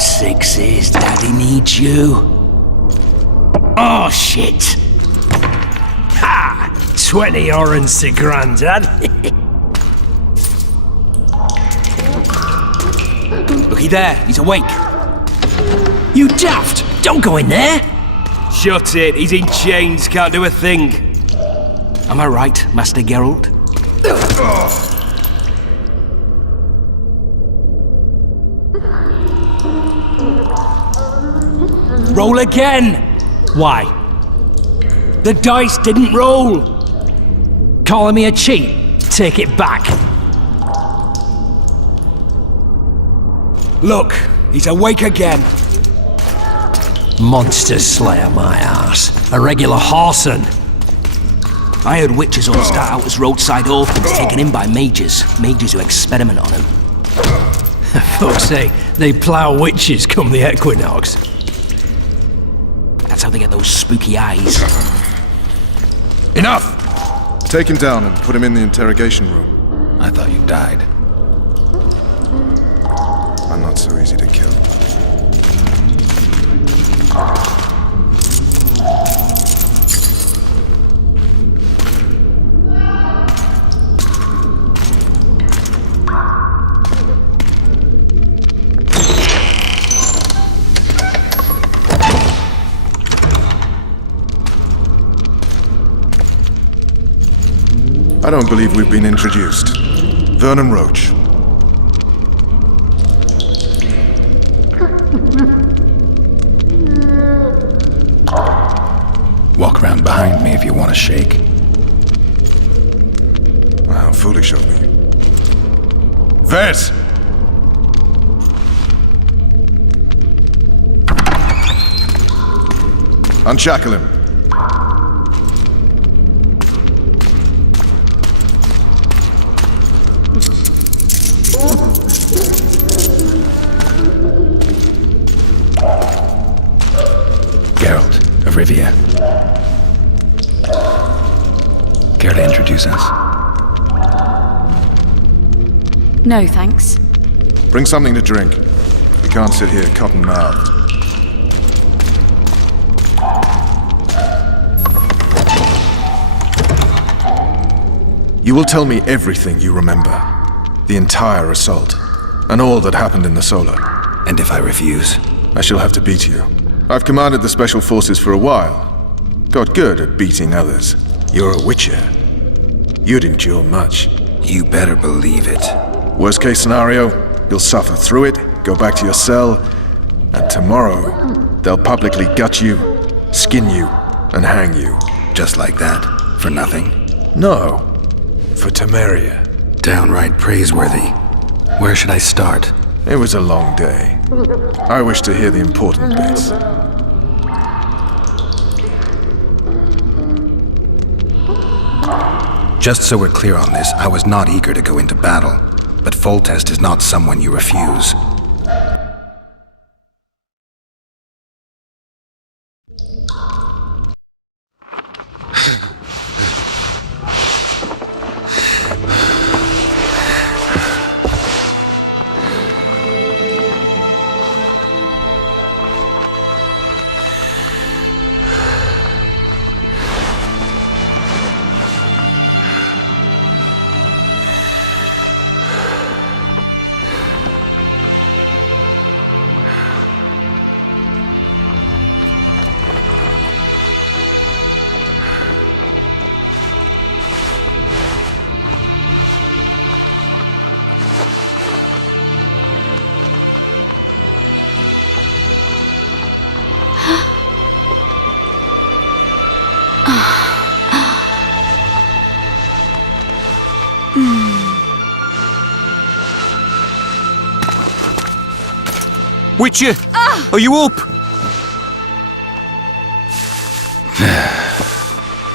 sixes, Daddy needs you. Oh, shit! Ha! 20 orange to Grandad. Looky there, he's awake. You daft! Don't go in there! Shut it, he's in chains, can't do a thing. Am I right, Master Geralt? Roll again! Why? The dice didn't roll! Calling me a cheat? Take it back. Look, he's awake again. Monster slayer, my ass. A regular whoreson. I heard witches all start out as roadside orphans taken in by mages. Mages who experiment on them. Folks say they plough witches come the equinox. That's how they get those spooky eyes. Enough! Take him down and put him in the interrogation room. I thought you died. I'm not so easy to kill. I don't believe we've been introduced. Vernon Roach. Walk around behind me if you want to shake. Well, how foolish of me. Vez! Unshackle him. Geralt of Rivia. Care to introduce us? No, thanks. Bring something to drink. We can't sit here cotton-mouthed. You will tell me everything you remember. The entire assault. And all that happened in the Solar. And if I refuse? I shall have to beat you. I've commanded the Special Forces for a while. Got good at beating others. You're a witcher. You'd endure much. You better believe it. Worst case scenario, you'll suffer through it, go back to your cell, and tomorrow, they'll publicly gut you, skin you, and hang you. Just like that? For nothing? No. For Temeria. Downright praiseworthy. Where should I start? It was a long day. I wish to hear the important bits. Just so we're clear on this, I was not eager to go into battle, but Foltest is not someone you refuse. Witcher! Are you up?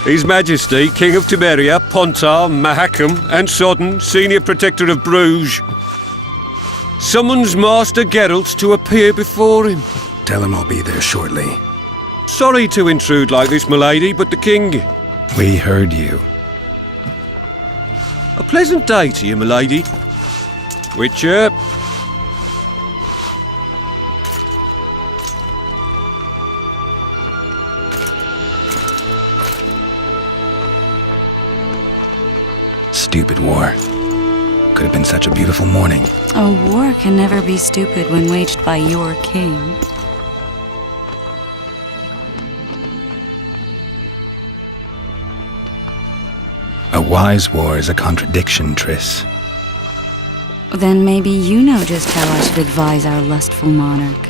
His Majesty, King of Temeria, Pontar, Mahakam, and Sodden, Senior Protector of Bruges, summons Master Geralt to appear before him. Tell him I'll be there shortly. Sorry to intrude like this, milady, but the King... We heard you. A pleasant day to you, milady. Witcher. stupid war. Could have been such a beautiful morning. A war can never be stupid when waged by your king. A wise war is a contradiction, Triss. Then maybe you know just how I should advise our lustful monarch.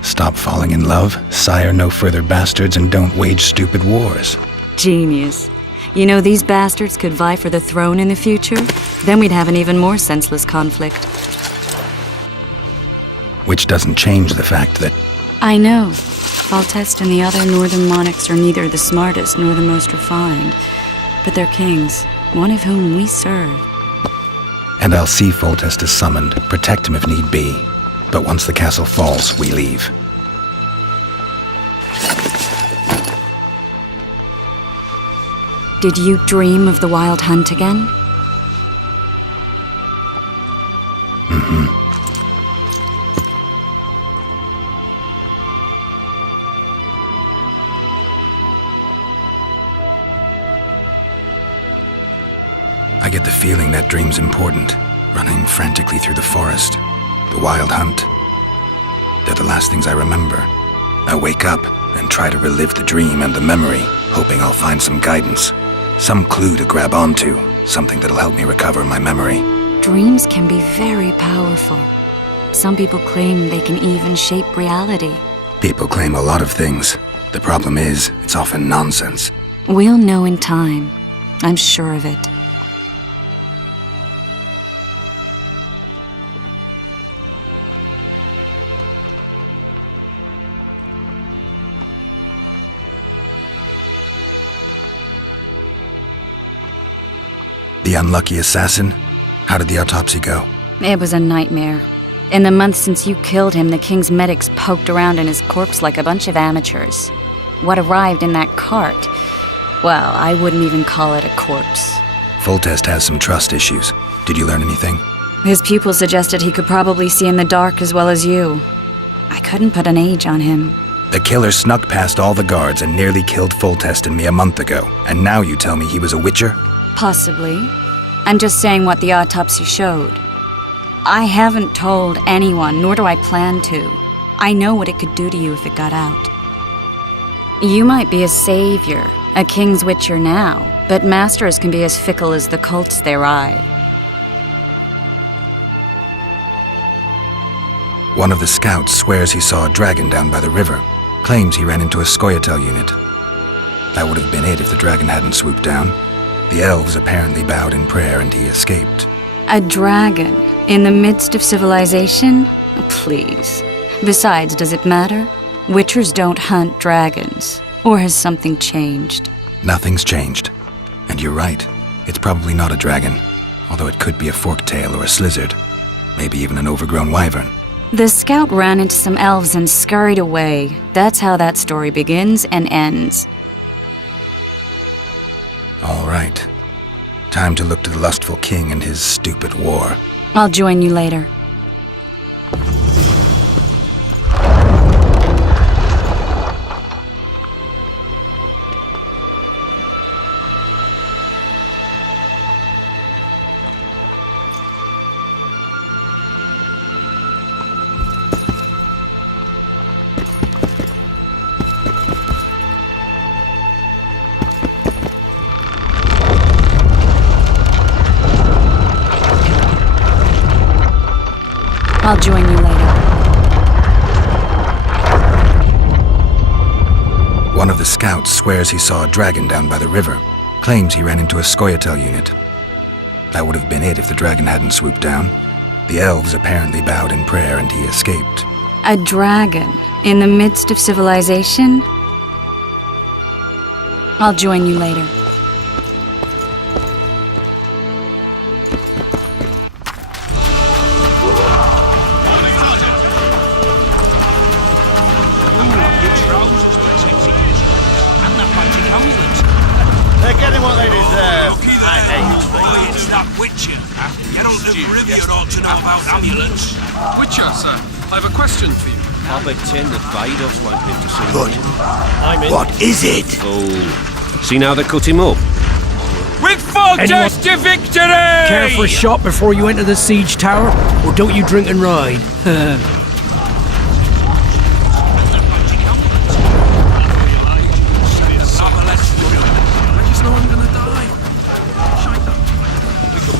Stop falling in love, sire no further bastards, and don't wage stupid wars. Genius. You know, these bastards could vie for the throne in the future? Then we'd have an even more senseless conflict. Which doesn't change the fact that... I know. Foltest and the other northern monarchs are neither the smartest nor the most refined. But they're kings, one of whom we serve. And I'll see Foltest is summoned, protect him if need be. But once the castle falls, we leave. Did you dream of the wild hunt again? I get the feeling that dream's important. Running frantically through the forest. The wild hunt. They're the last things I remember. I wake up and try to relive the dream and the memory, hoping I'll find some guidance. Some clue to grab onto. Something that'll help me recover my memory. Dreams can be very powerful. Some people claim they can even shape reality. People claim a lot of things. The problem is, it's often nonsense. We'll know in time. I'm sure of it. The unlucky assassin? How did the autopsy go? It was a nightmare. In the months since you killed him, the king's medics poked around in his corpse like a bunch of amateurs. What arrived in that cart? Well, I wouldn't even call it a corpse. Foltest has some trust issues. Did you learn anything? His pupils suggested he could probably see in the dark as well as you. I couldn't put an age on him. The killer snuck past all the guards and nearly killed Foltest and me a month ago. And now you tell me he was a witcher? Possibly. I'm just saying what the autopsy showed. I haven't told anyone, nor do I plan to. I know what it could do to you if it got out. You might be a savior, a king's witcher now, but masters can be as fickle as the cults they ride. One of the scouts swears he saw a dragon down by the river. Claims he ran into a Scoia'tael unit. That would have been it if the dragon hadn't swooped down. The elves apparently bowed in prayer and he escaped. A dragon? In the midst of civilization? Oh, please. Besides, does it matter? Witchers don't hunt dragons. Or has something changed? Nothing's changed. And you're right. It's probably not a dragon. Although it could be a forktail or a slizzard. Maybe even an overgrown wyvern. The scout ran into some elves and scurried away. That's how that story begins and ends. All right. Time to look to the lustful king and his stupid war. I'll join you later. I'll join you later. One of the scouts swears he saw a dragon down by the river. Claims he ran into a Scoia'tael unit. That would have been it if the dragon hadn't swooped down. The elves apparently bowed in prayer and he escaped. A dragon? In the midst of civilization? I'll join you later. They're getting what they deserve. I hate things. It's that Witcher. Geralt of Rivia ought to know about amulets. Witcher, sir, I have a question for you. I'll pretend that Vados won't live to see Good. I'm in. What is it? Oh, see now they cut him up. With Foltest to victory! Care for a shot before you enter the siege tower? Or don't you drink and ride?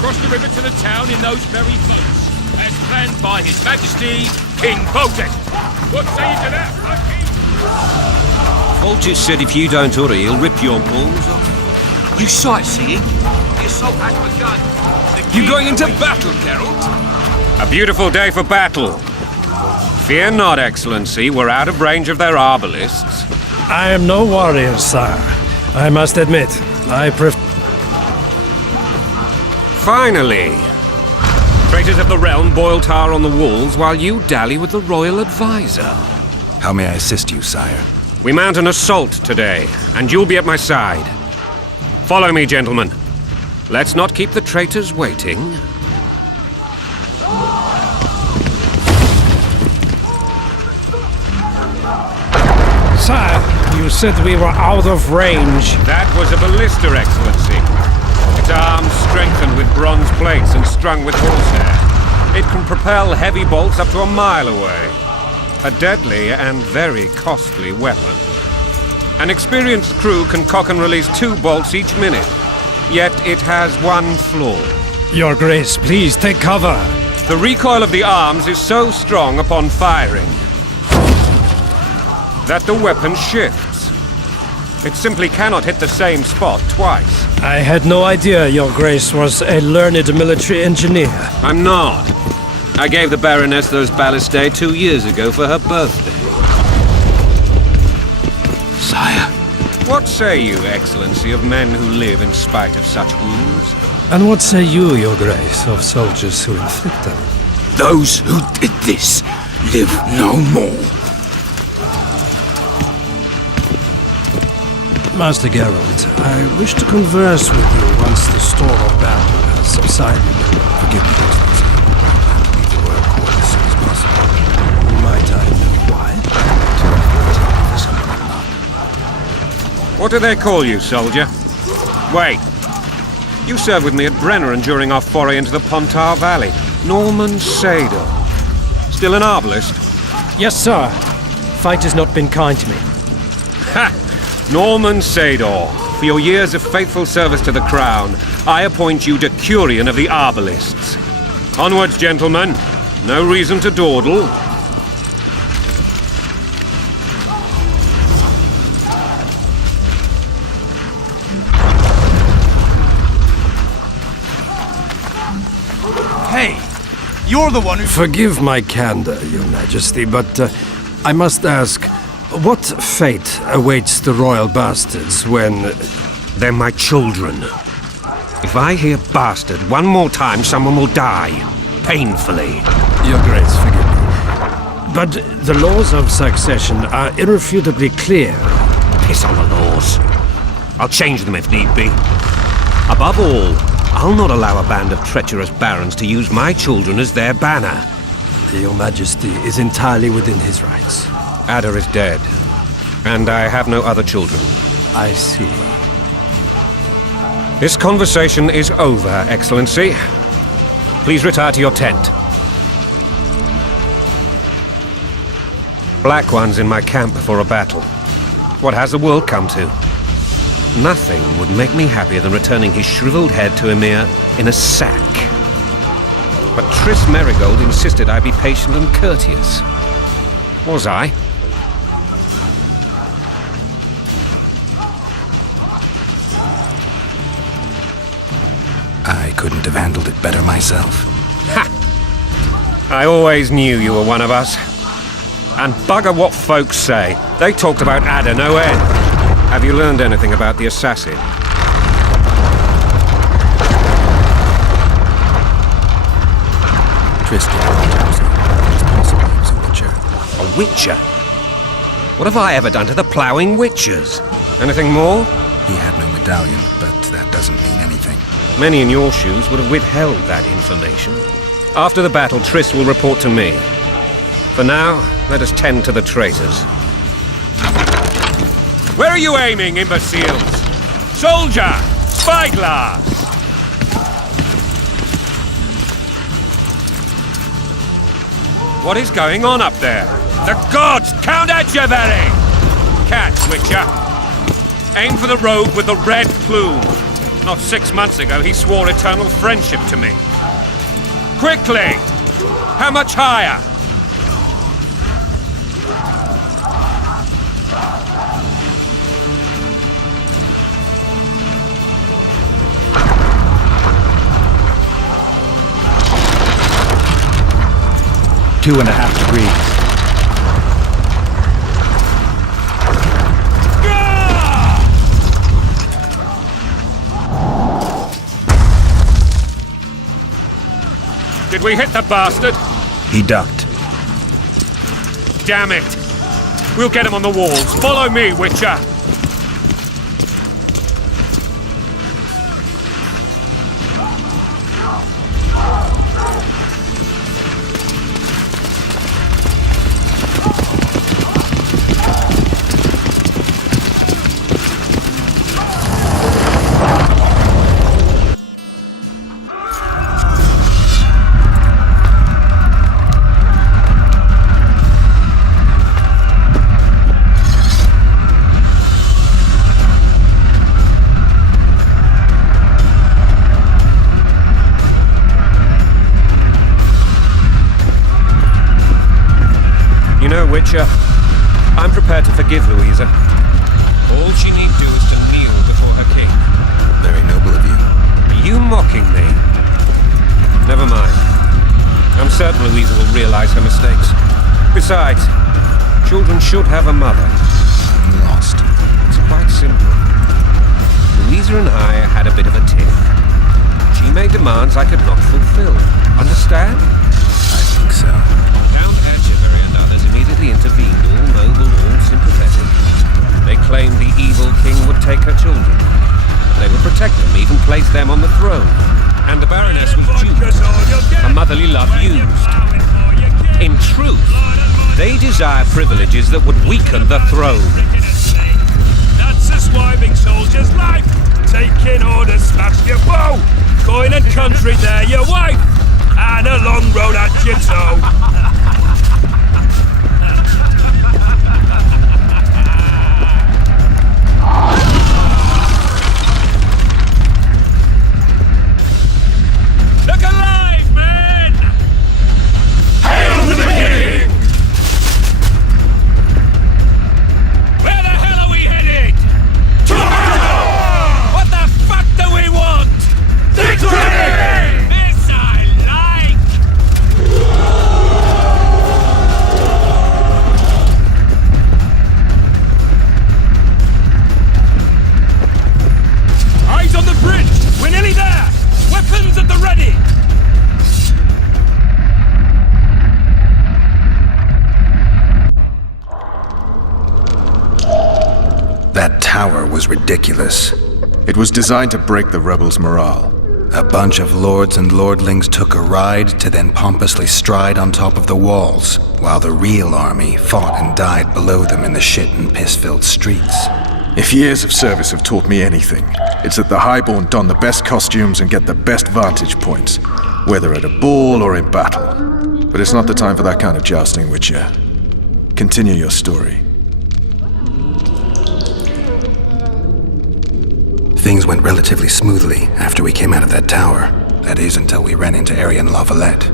Cross the river to the town in those very boats, as planned by His Majesty, King Foltest. What say you to that, Foltest said if you don't hurry, he'll rip your balls off. You sightseeing? The assault has begun. You going into battle, Geralt? A beautiful day for battle. Fear not, Excellency. We're out of range of their arbalists. I am no warrior, sire. I must admit, I prefer... Finally! Traitors of the realm boil tar on the walls while you dally with the royal advisor. How may I assist you, sire? We mount an assault today, and you'll be at my side. Follow me, gentlemen. Let's not keep the traitors waiting. Sire, you said we were out of range. That was a ballista, Excellency. Its arms strengthened with bronze plates and strung with horsehair. It can propel heavy bolts up to a mile away. A deadly and very costly weapon. An experienced crew can cock and release 2 bolts each minute. Yet it has one flaw. Your Grace, please take cover. The recoil of the arms is so strong upon firing that the weapon shifts. It simply cannot hit the same spot twice. I had no idea Your Grace was a learned military engineer. I'm not. I gave the Baroness those ballistae 2 years ago for her birthday. Sire. What say you, Excellency, of men who live in spite of such wounds? And what say you, Your Grace, of soldiers who inflict them? Those who did this live no more. Master Geralt, I wish to converse with you once the storm of battle has subsided. Forgive me, Excellency. I plan to leave the royal court as soon as possible. Might I know why? What do they call you, soldier? Wait. You served with me at Brenner and during our foray into the Pontar Valley. Norman Sador. Still an arbalist? Yes, sir. Fate has not been kind to me. Ha! Norman Sador, for your years of faithful service to the crown, I appoint you Decurion of the Arbalists. Onwards, gentlemen. No reason to dawdle. Hey, you're the one who... Forgive my candor, Your Majesty, but I must ask, what fate awaits the royal bastards when... They're my children. If I hear bastard one more time, someone will die. Painfully. Your Grace, forgive me. But the laws of succession are irrefutably clear. Piss on the laws. I'll change them if need be. Above all, I'll not allow a band of treacherous barons to use my children as their banner. Your Majesty is entirely within his rights. Ada is dead, and I have no other children. I see. This conversation is over, Excellency. Please retire to your tent. Black ones in my camp before a battle. What has the world come to? Nothing would make me happier than returning his shriveled head to Emir in a sack. But Triss Merigold insisted I be patient and courteous. Was I? I couldn't have handled it better myself. Ha! I always knew you were one of us. And bugger what folks say. They talked about Ada no end. Have you learned anything about the assassin? Tristan, it's possible he was a witcher. A witcher? What have I ever done to the ploughing witchers? Anything more? He had no medallion, but that doesn't mean anything. Many in your shoes would have withheld that information. After the battle, Triss will report to me. For now, let us tend to the traitors. Where are you aiming, imbeciles? Soldier! Spyglass! What is going on up there? The gods! Count Etcheverry! Catch, Witcher. Aim for the rogue with the red plume. Not 6 months ago, he swore eternal friendship to me. Quickly! How much higher? Two and a half degrees. Did we hit the bastard? He ducked. Damn it! We'll get him on the walls. Follow me, Witcher! Witcher, I'm prepared to forgive Louisa. All she need do is to kneel before her king. Very noble of you. Are you mocking me? Never mind. I'm certain Louisa will realize her mistakes. Besides, children should have a mother. I'm lost. It's quite simple. Louisa and I had a bit of a tiff. She made demands I could not fulfill. Understand? I think so. Count Etcheverry and others immediately intervened, all noble, all sympathetic. They claimed the evil king would take her children. But they would protect them, even place them on the throne. And the Baroness was duped. Her motherly love used. In truth, they desire privileges that would weaken the throne. That's a swiving soldier's life. Taking orders, smash your bow. Coin and country, there your wife. And a long road at your toe. Look alive, man! Hail to the king! Where the hell are we headed? What the fuck do we want? Victory! This I like! Eyes on the bridge! We're nearly there! Weapons at the ready! That tower was ridiculous. It was designed to break the rebels' morale. A bunch of lords and lordlings took a ride to then pompously stride on top of the walls, while the real army fought and died below them in the shit and piss-filled streets. If years of service have taught me anything, it's that the highborn don the best costumes and get the best vantage points, whether at a ball or in battle. But it's not the time for that kind of jousting, Witcher. Continue your story. Things went relatively smoothly after we came out of that tower. That is, until we ran into Aryan La Valette.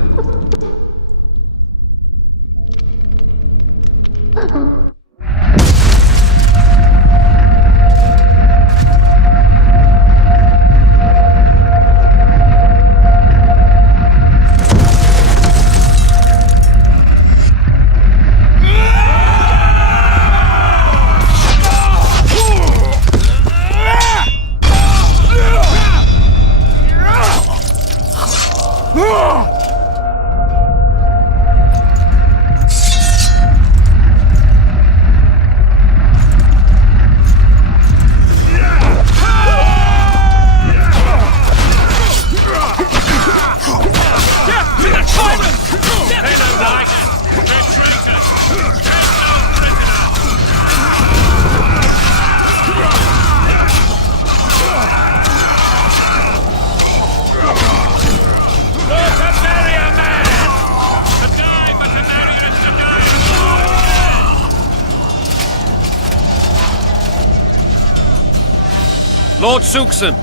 Lord Suxon,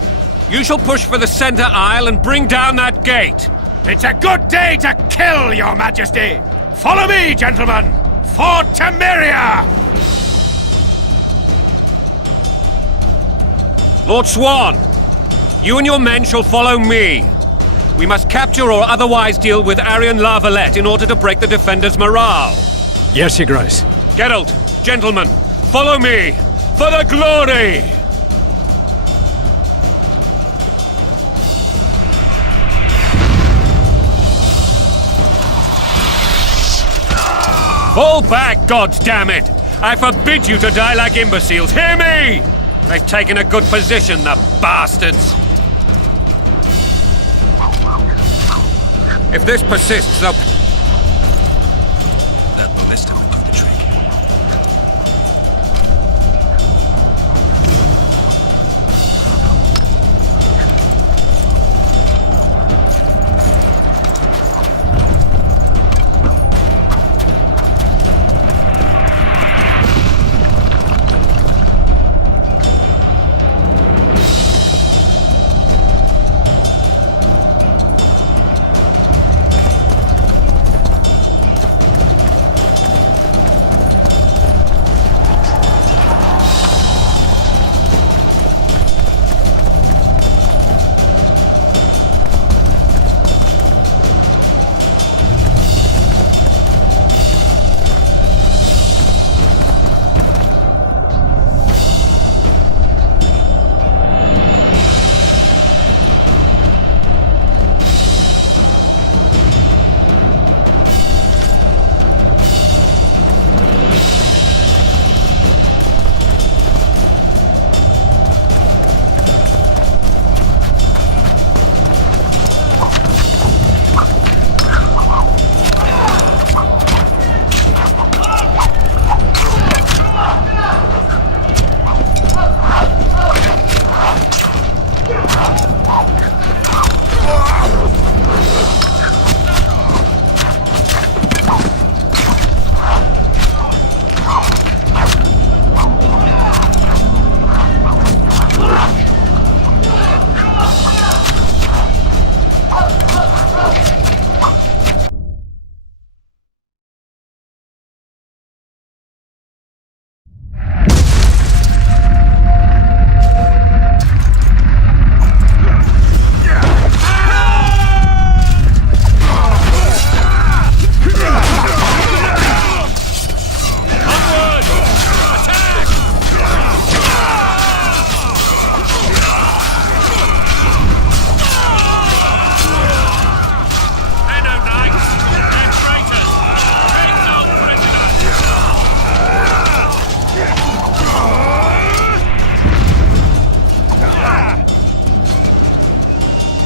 you shall push for the center aisle and bring down that gate. It's a good day to kill, Your Majesty! Follow me, gentlemen! For Temeria! Lord Swan, you and your men shall follow me. We must capture or otherwise deal with Arian La Valette in order to break the defenders' morale. Yes, Your Grace. Geralt, gentlemen, follow me! For the glory! Fall back, goddammit! I forbid you to die like imbeciles, hear me! They've taken a good position, the bastards! If this persists, they'll... That ballista would do the trick.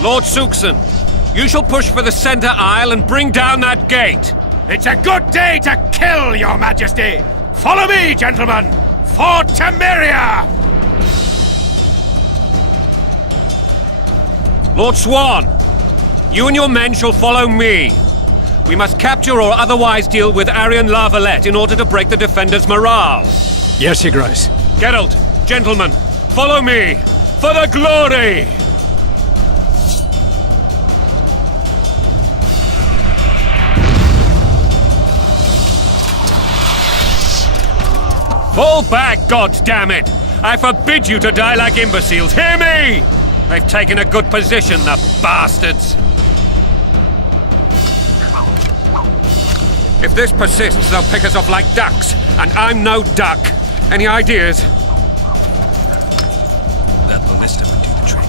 Lord Suxon, you shall push for the center aisle and bring down that gate. It's a good day to kill, Your Majesty! Follow me, gentlemen! For Temeria! Lord Swan, you and your men shall follow me. We must capture or otherwise deal with Arian La Valette in order to break the defenders' morale. Yes, Your Grace. Geralt, gentlemen, follow me! For the glory! Fall back, goddammit! I forbid you to die like imbeciles, hear me! They've taken a good position, the bastards! If this persists, they'll pick us off like ducks, and I'm no duck. Any ideas? That ballista would do the trick.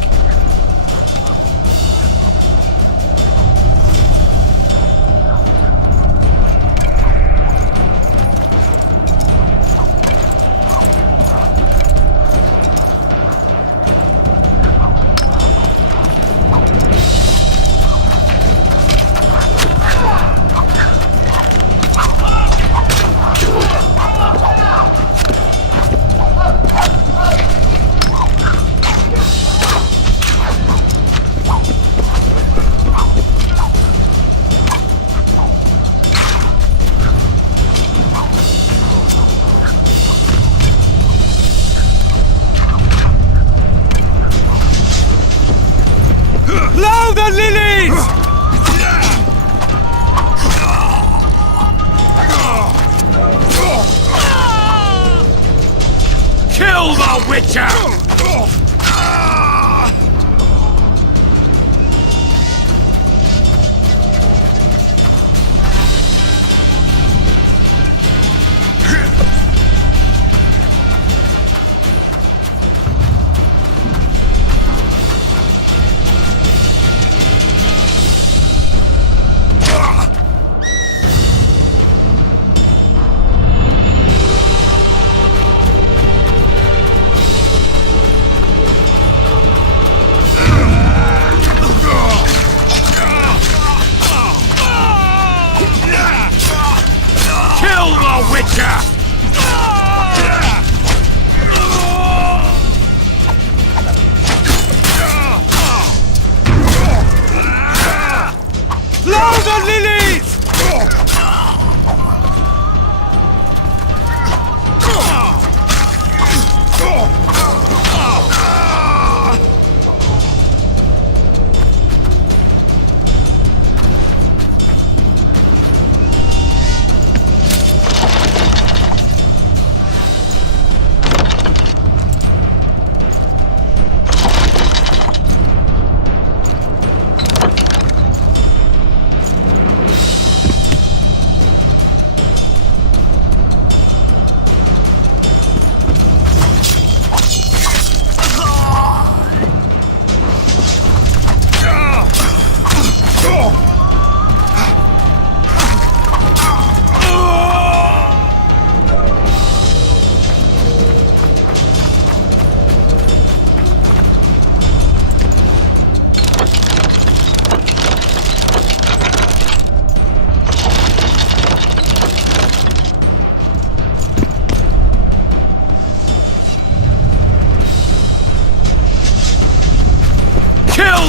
Witcher!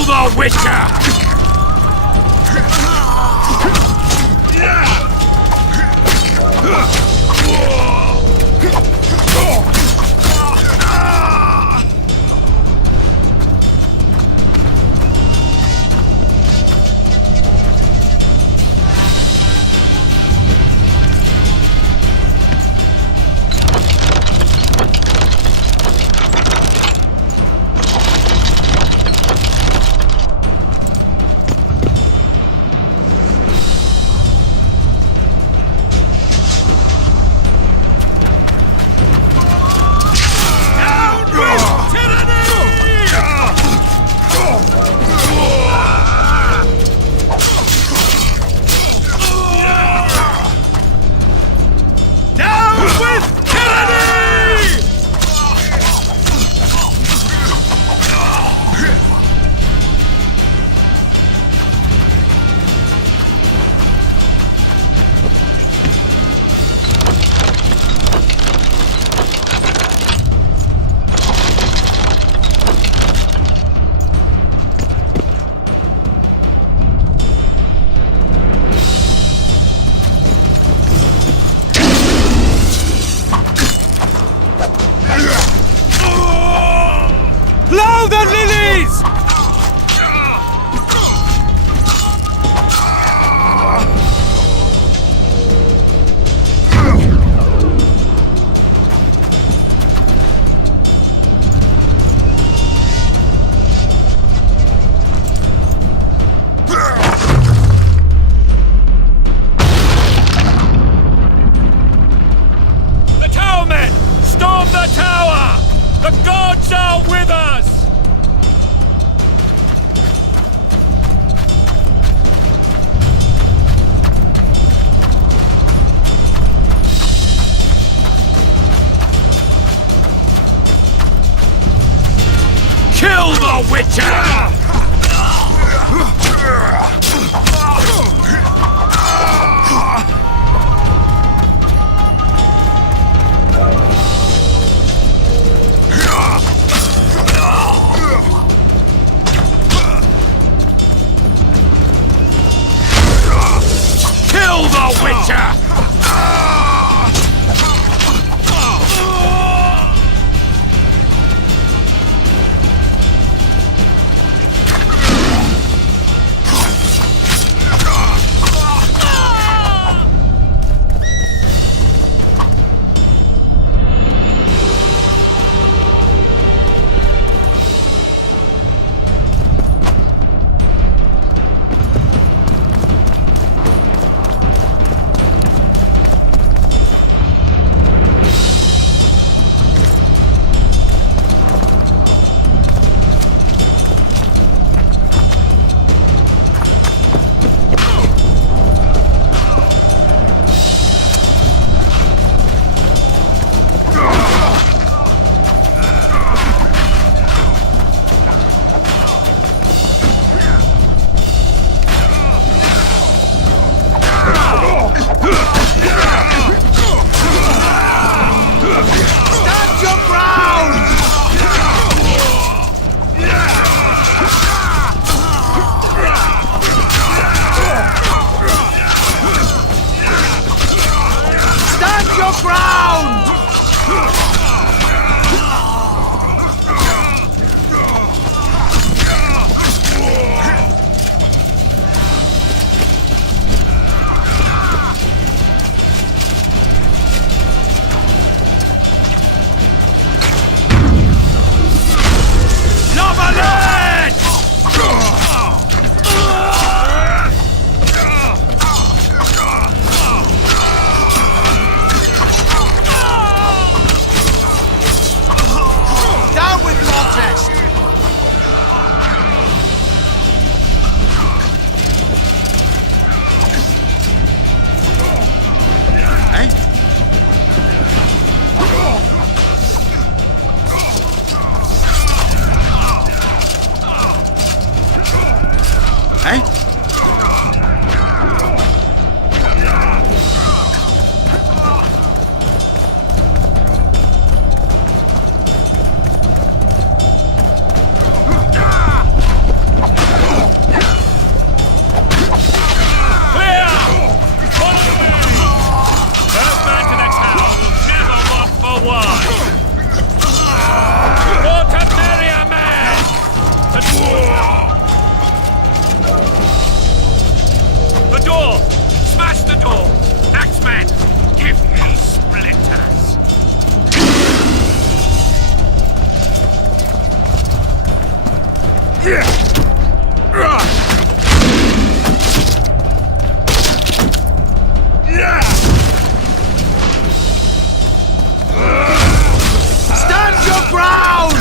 the Witcher! your ground! Down with Foltest! Eh? Eh? Clear! Follow me! First man to the town will never walk for one! For to marry a man! The door! Smash the door! Axeman! Give me splinters! Stand your ground!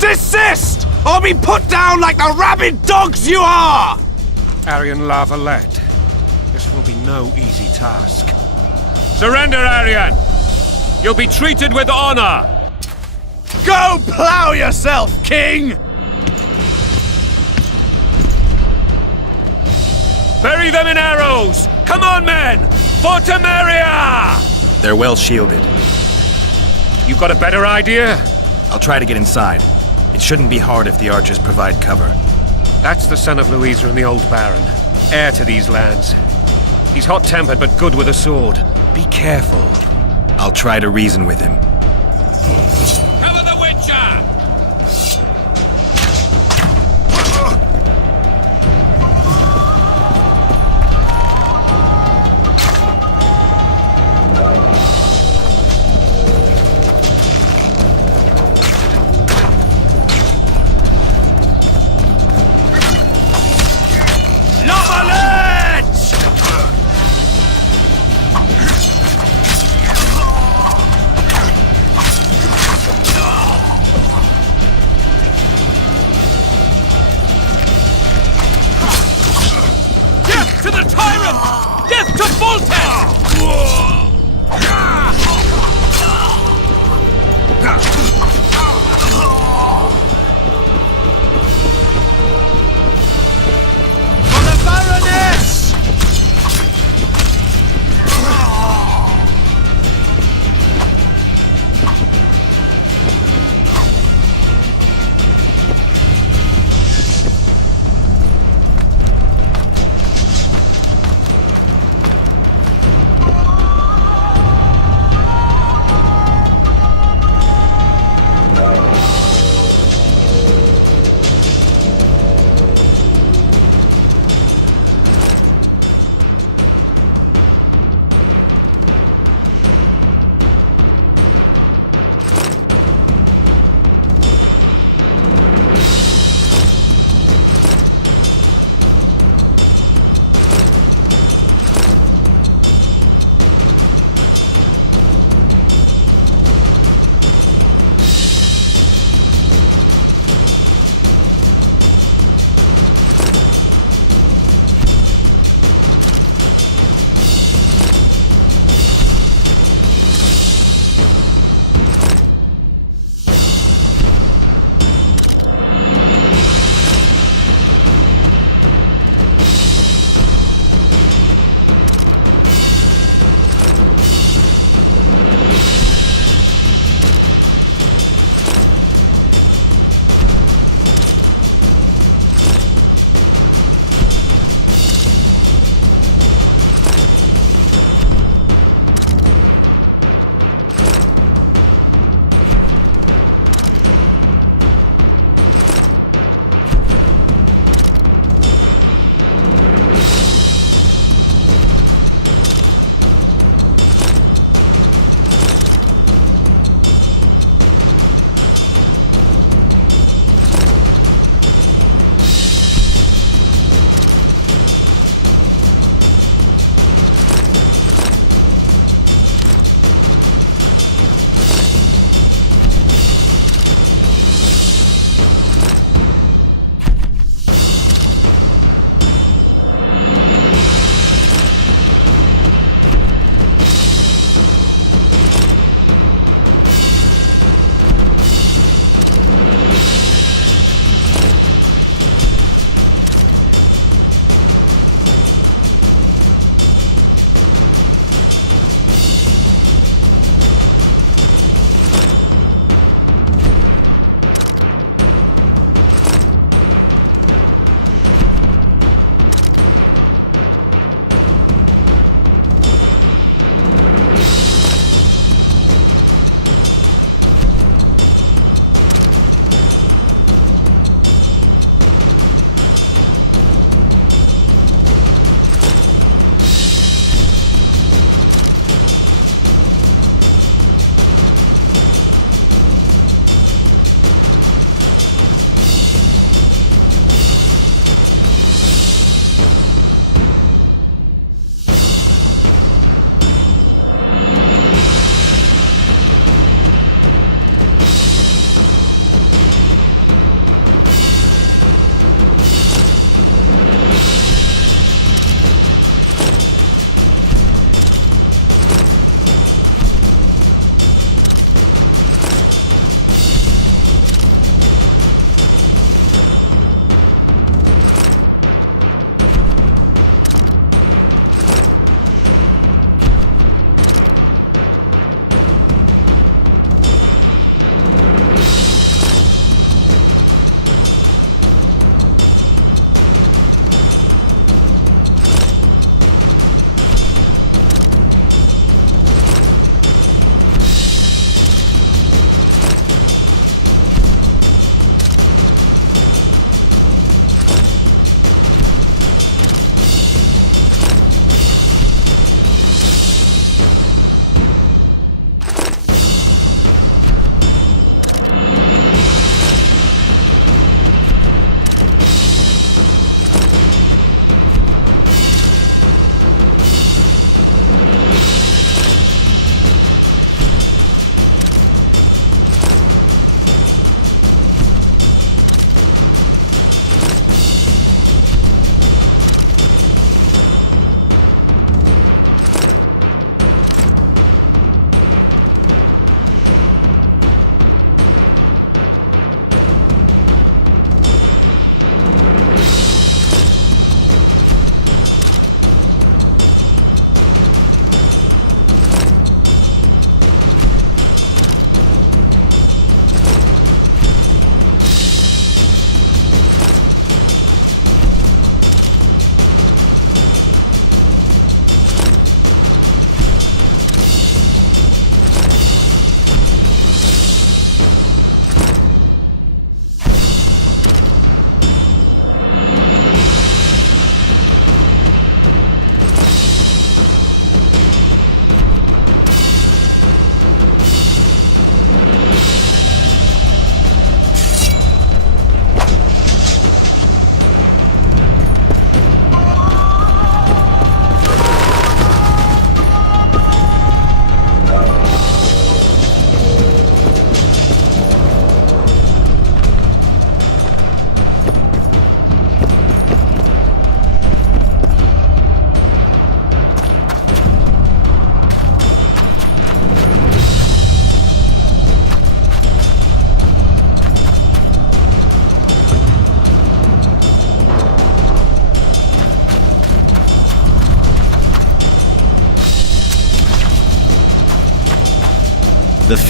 Desist! Or be put down like the rabid dogs you are! Arian La Valette. This will be no easy task. Surrender, Arian! You'll be treated with honor! Go plow yourself, King! Bury them in arrows! Come on, men! For Temeria! They're well shielded. You got a better idea? I'll try to get inside. It shouldn't be hard if the archers provide cover. That's the son of Louisa and the old Baron. Heir to these lands. He's hot-tempered but good with a sword. Be careful. I'll try to reason with him. Cover the Witcher! To the tyrant! Death to Foltest! For the Baroness!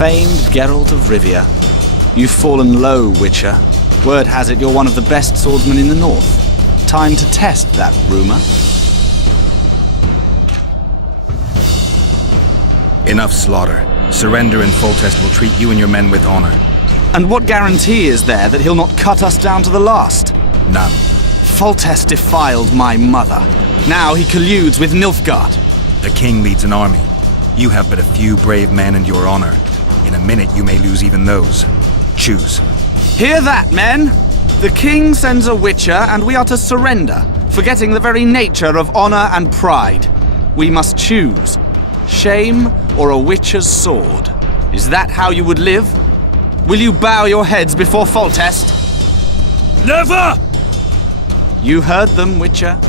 Famed Geralt of Rivia. You've fallen low, Witcher. Word has it you're one of the best swordsmen in the north. Time to test that rumor. Enough slaughter. Surrender and Foltest will treat you and your men with honor. And what guarantee is there that he'll not cut us down to the last? None. Foltest defiled my mother. Now he colludes with Nilfgaard. The king leads an army. You have but a few brave men and your honor. In a minute you may lose even those. Choose. Hear that, men? The king sends a witcher and we are to surrender, forgetting the very nature of honor and pride. We must choose. Shame or a witcher's sword. Is that how you would live? Will you bow your heads before Foltest? Never! You heard them, Witcher.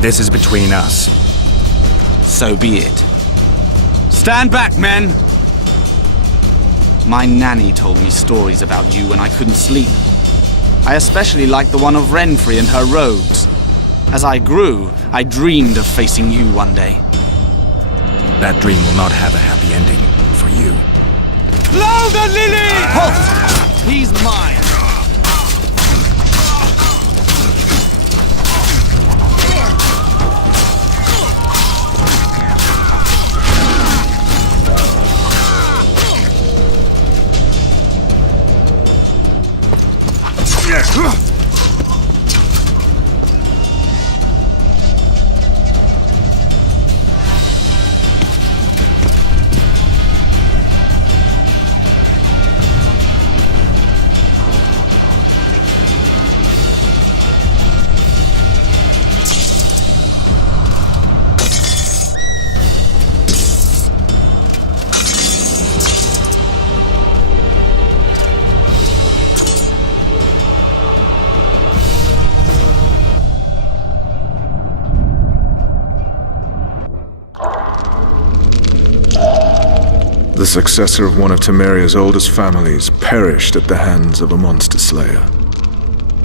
This is between us. So be it. Stand back, men! My nanny told me stories about you when I couldn't sleep. I especially liked the one of Renfrey and her rogues. As I grew, I dreamed of facing you one day. That dream will not have a happy ending for you. Louder, Lily! Halt! He's mine! The successor of one of Temeria's oldest families perished at the hands of a monster slayer.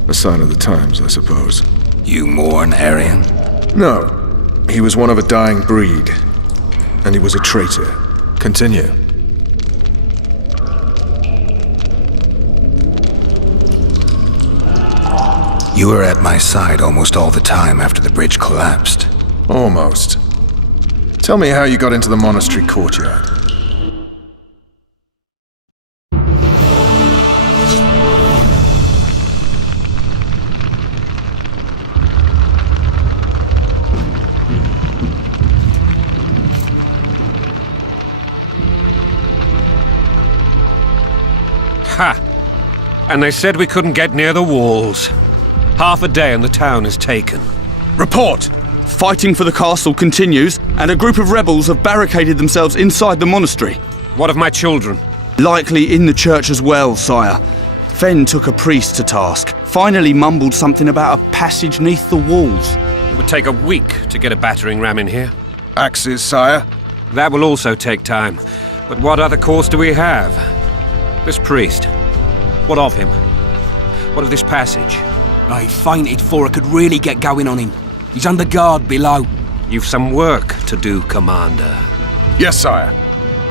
A sign of the times, I suppose. You mourn, Aryan? No. He was one of a dying breed. And he was a traitor. Continue. You were at my side almost all the time after the bridge collapsed. Almost. Tell me how you got into the monastery courtyard. Ha! And they said we couldn't get near the walls. Half a day and the town is taken. Report! Fighting for the castle continues, and a group of rebels have barricaded themselves inside the monastery. What of my children? Likely in the church as well, sire. Fen took a priest to task. Finally mumbled something about a passage neath the walls. It would take a week to get a battering ram in here. Axes, sire? That will also take time. But what other course do we have? This priest. What of him? What of this passage? I fainted before I could really get going on him. He's under guard below. You've some work to do, Commander. Yes, sire.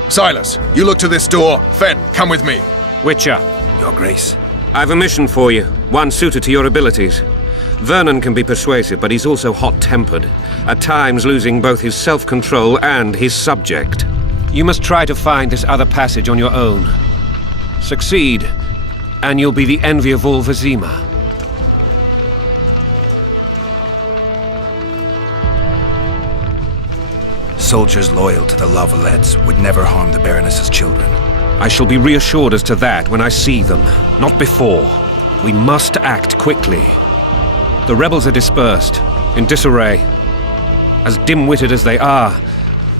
Silas, you look to this door. Fen, come with me. Witcher. Your Grace. I've a mission for you, one suited to your abilities. Vernon can be persuasive, but he's also hot-tempered, at times losing both his self-control and his subject. You must try to find this other passage on your own. Succeed, and you'll be the envy of all Vizima. Soldiers loyal to the La Valettes would never harm the Baroness's children. I shall be reassured as to that when I see them, not before. We must act quickly. The rebels are dispersed, in disarray. As dim-witted as they are,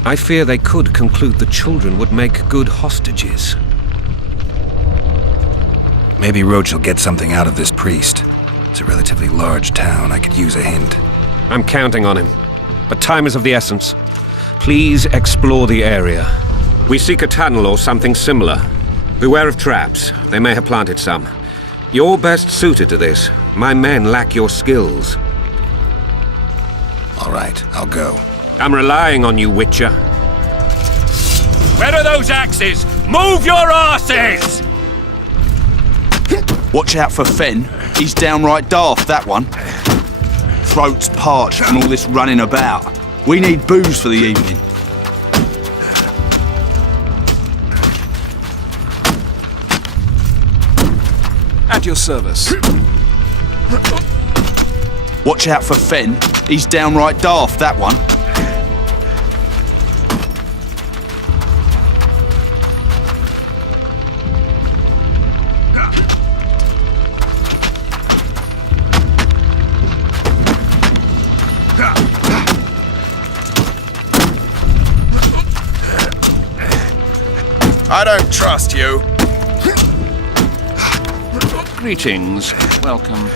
I fear they could conclude the children would make good hostages. Maybe Roach will get something out of this priest. It's a relatively large town. I could use a hint. I'm counting on him, but time is of the essence. Please explore the area. We seek a tunnel or something similar. Beware of traps. They may have planted some. You're best suited to this. My men lack your skills. All right, I'll go. I'm relying on you, Witcher. Where are those axes? Move your asses! Watch out for Fen. He's downright daft, that one. Throat's parched from all this running about. We need booze for the evening. At your service. Watch out for Fen. He's downright daft, that one. I don't trust you. Greetings. Welcome.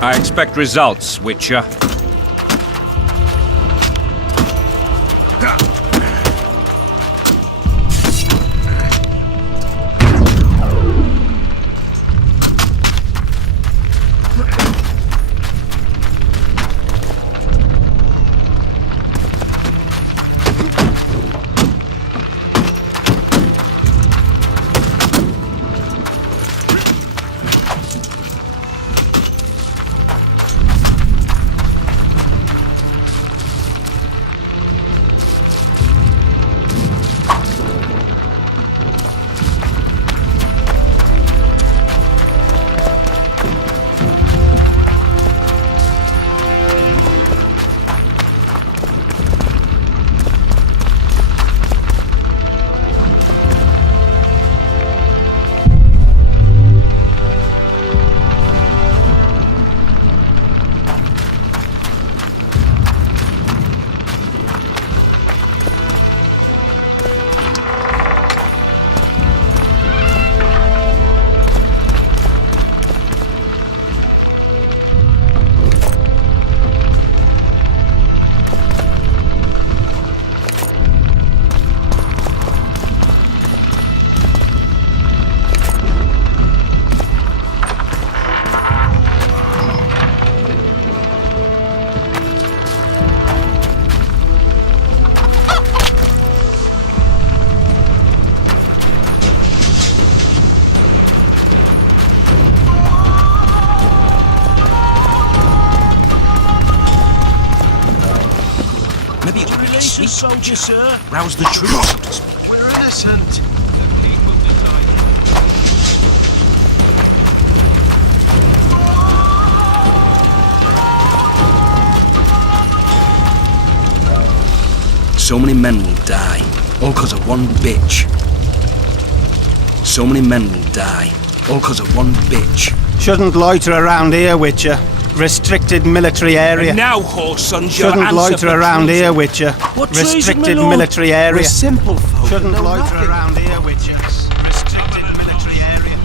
I expect results, Witcher. Soldier, sir. Rouse the troops. We're innocent. The people denied it. So many men will die, all because of one bitch. So many men will die, all because of one bitch. Shouldn't loiter around here, Witcher. Restricted military area. And now, whoresons, your Shouldn't answer loiter for around treason. here, Witcher. What treason, Restricted my lord? military area. We're simple folk. Shouldn't know loiter nothing. around here, Witcher. Restricted military area.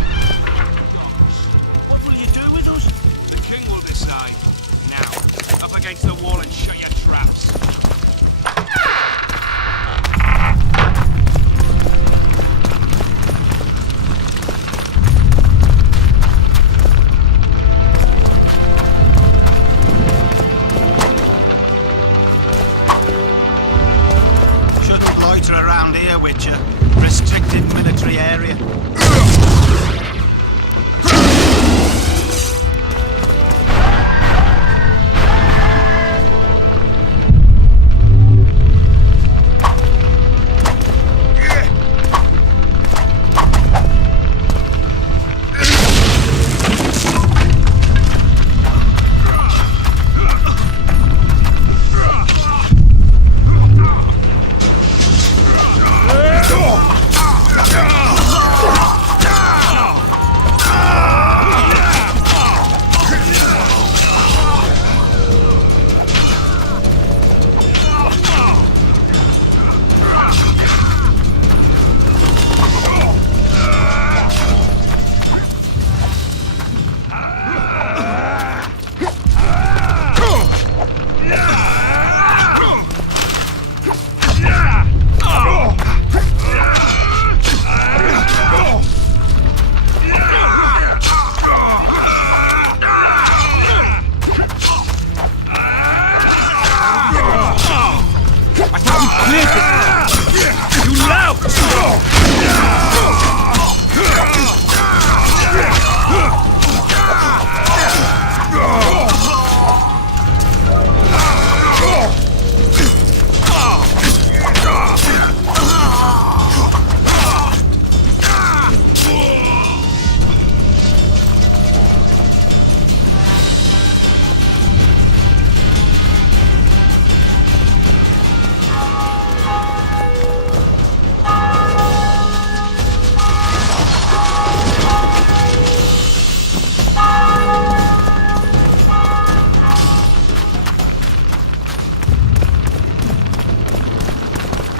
What will you do with us? The king will decide. Now, up against the wall and shut your traps. Shouldn't loiter around here, Witcher. Restricted military area. I thought you cleared this. You lout!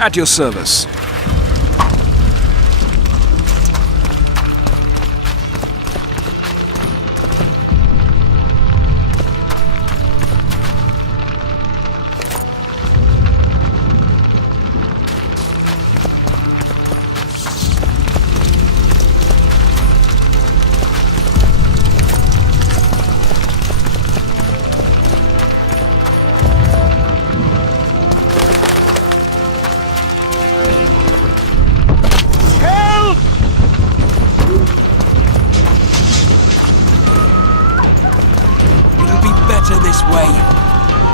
At your service.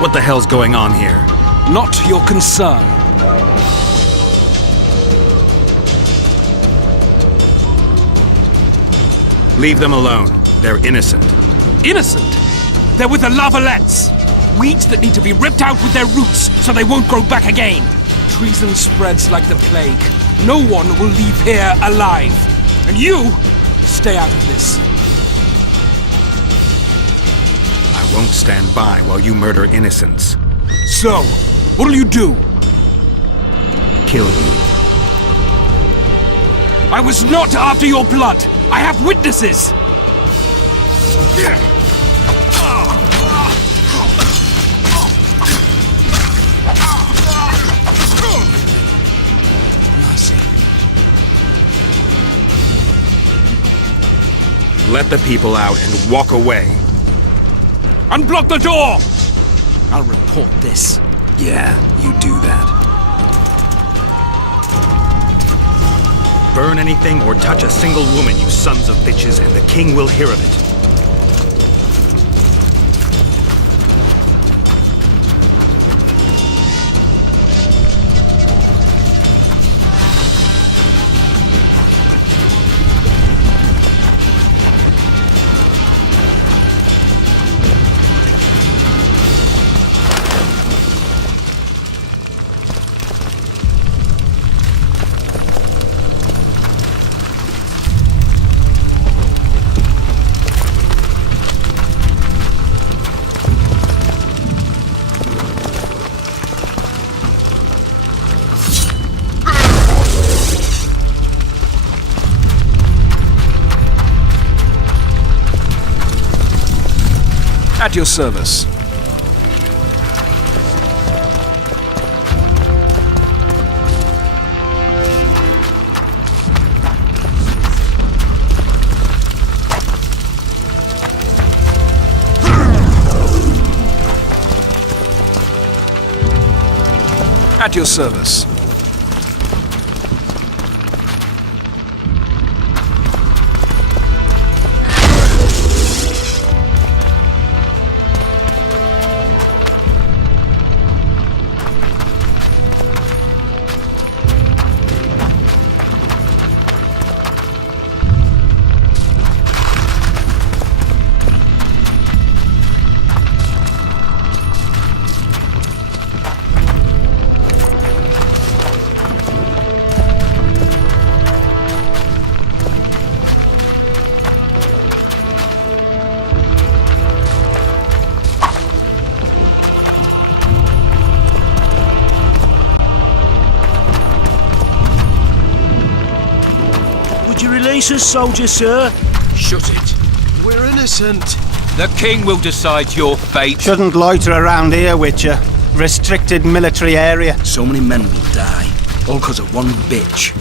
What the hell's going on here? Not your concern. Leave them alone. They're innocent. Innocent? They're with the Lavalettes. Weeds that need to be ripped out with their roots so they won't grow back again. Treason spreads like the plague. No one will leave here alive. And you, stay out of this. I won't stand by while you murder innocents. So, what'll you do? Kill you. I was not after your blood. I have witnesses. Let the people out and walk away. Unblock the door! I'll report this. Yeah, you do that. Burn anything or touch a single woman, you sons of bitches, and the king will hear of it. At your service. At your service. Release us, soldier, sir. Shut it. We're innocent. The king will decide your fate. Shouldn't loiter around here, Witcher. Restricted military area. So many men will die, all because of one bitch.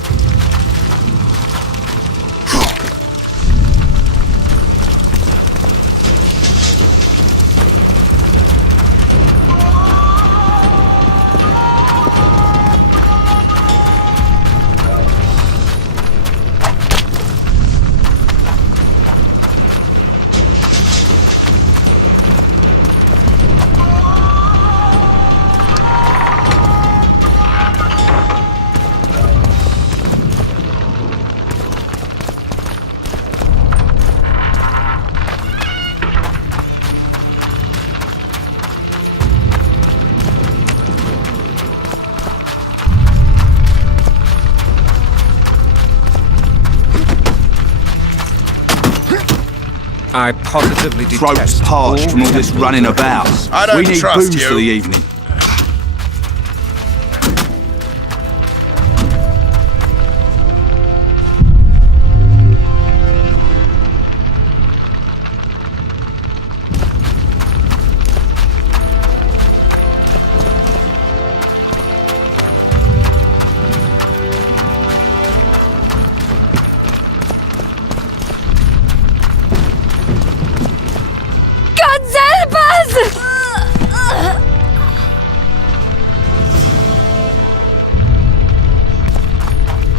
I positively detest Throats parched from all this running about. I don't We need trust booze you. for the evening.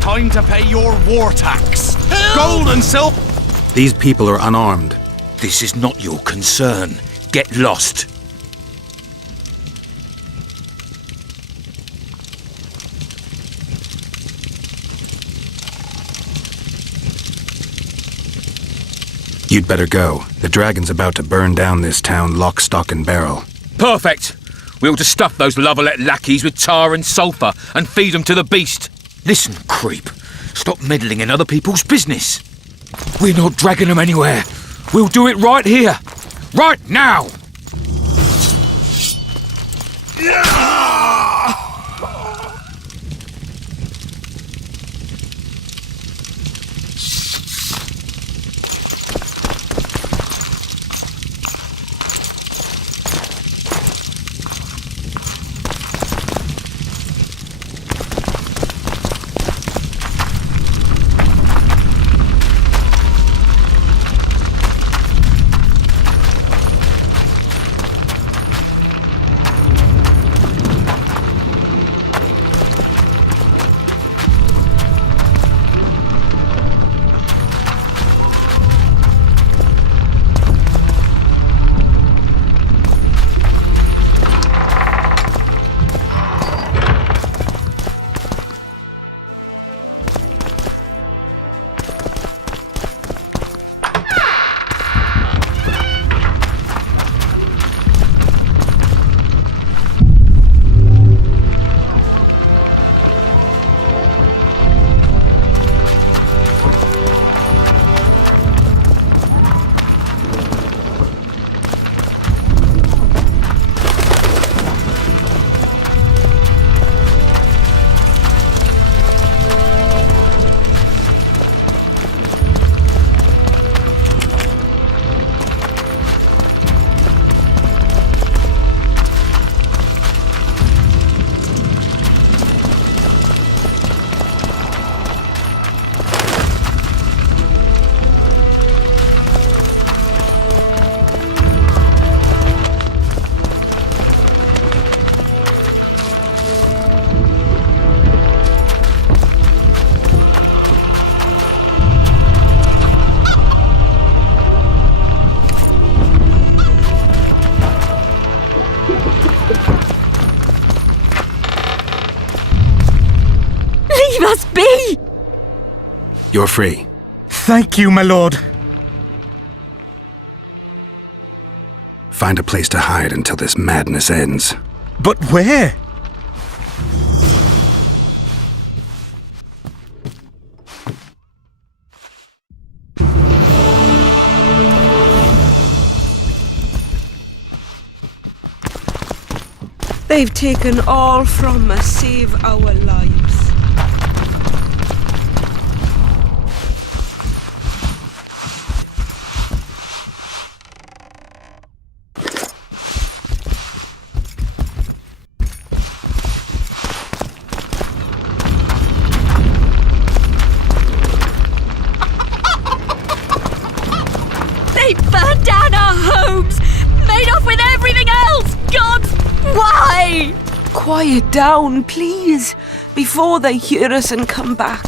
Time to pay your war tax. Gold and silver. These people are unarmed. This is not your concern. Get lost. You'd better go. The dragon's about to burn down this town lock, stock, and barrel. Perfect! We ought to stuff those Valette lackeys with tar and sulphur and feed them to the beast. Listen, creep. Stop meddling in other people's business. We're not dragging them anywhere. We'll do it right here. Right now! You're free. Thank you, my lord. Find a place to hide until this madness ends. But where? They've taken all from us, save our lives. They burned down our homes, made off with everything else! God, why? Quiet down, please, before they hear us and come back.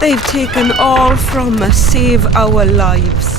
They've taken all from us, save our lives.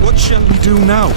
What shall we do now?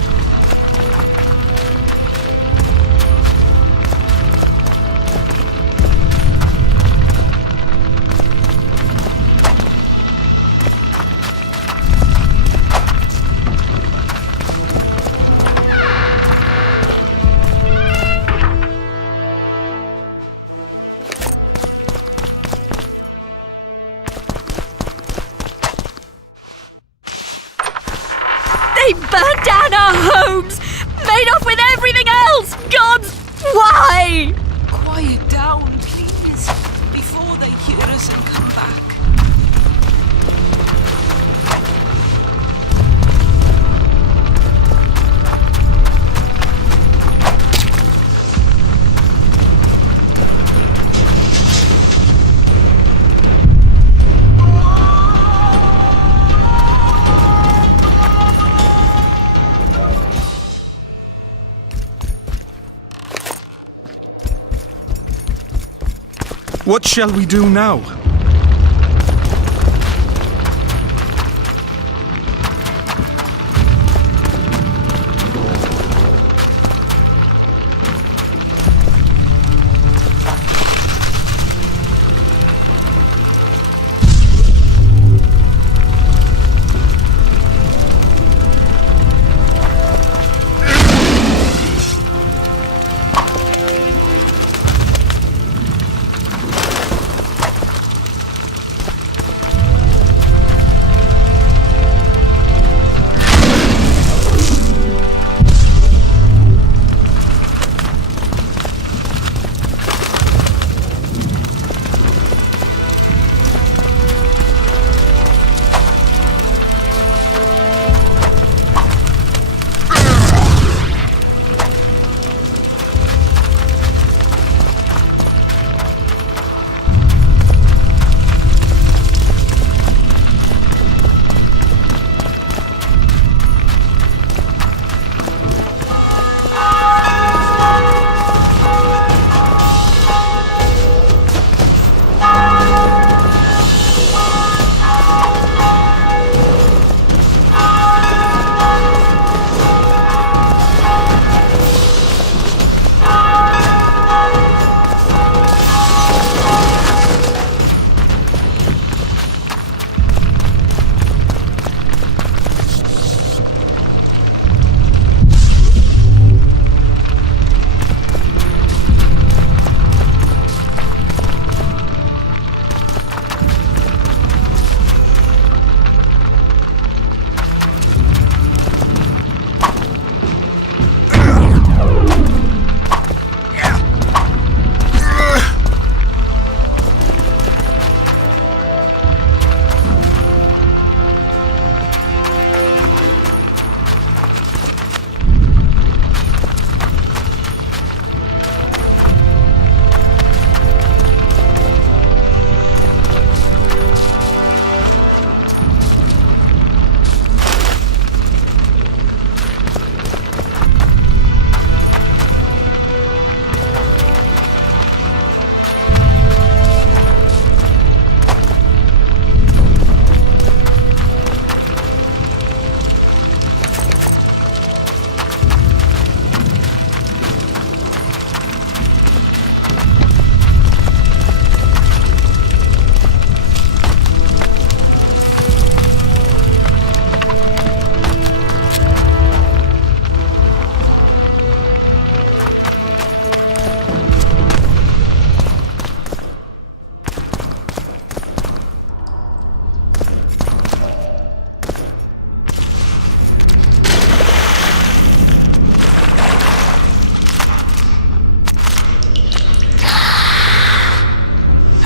They burned down our homes! Made off with everything else! Gods, why? Quiet down, please, before they hear us and come back. What shall we do now?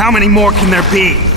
How many more can there be?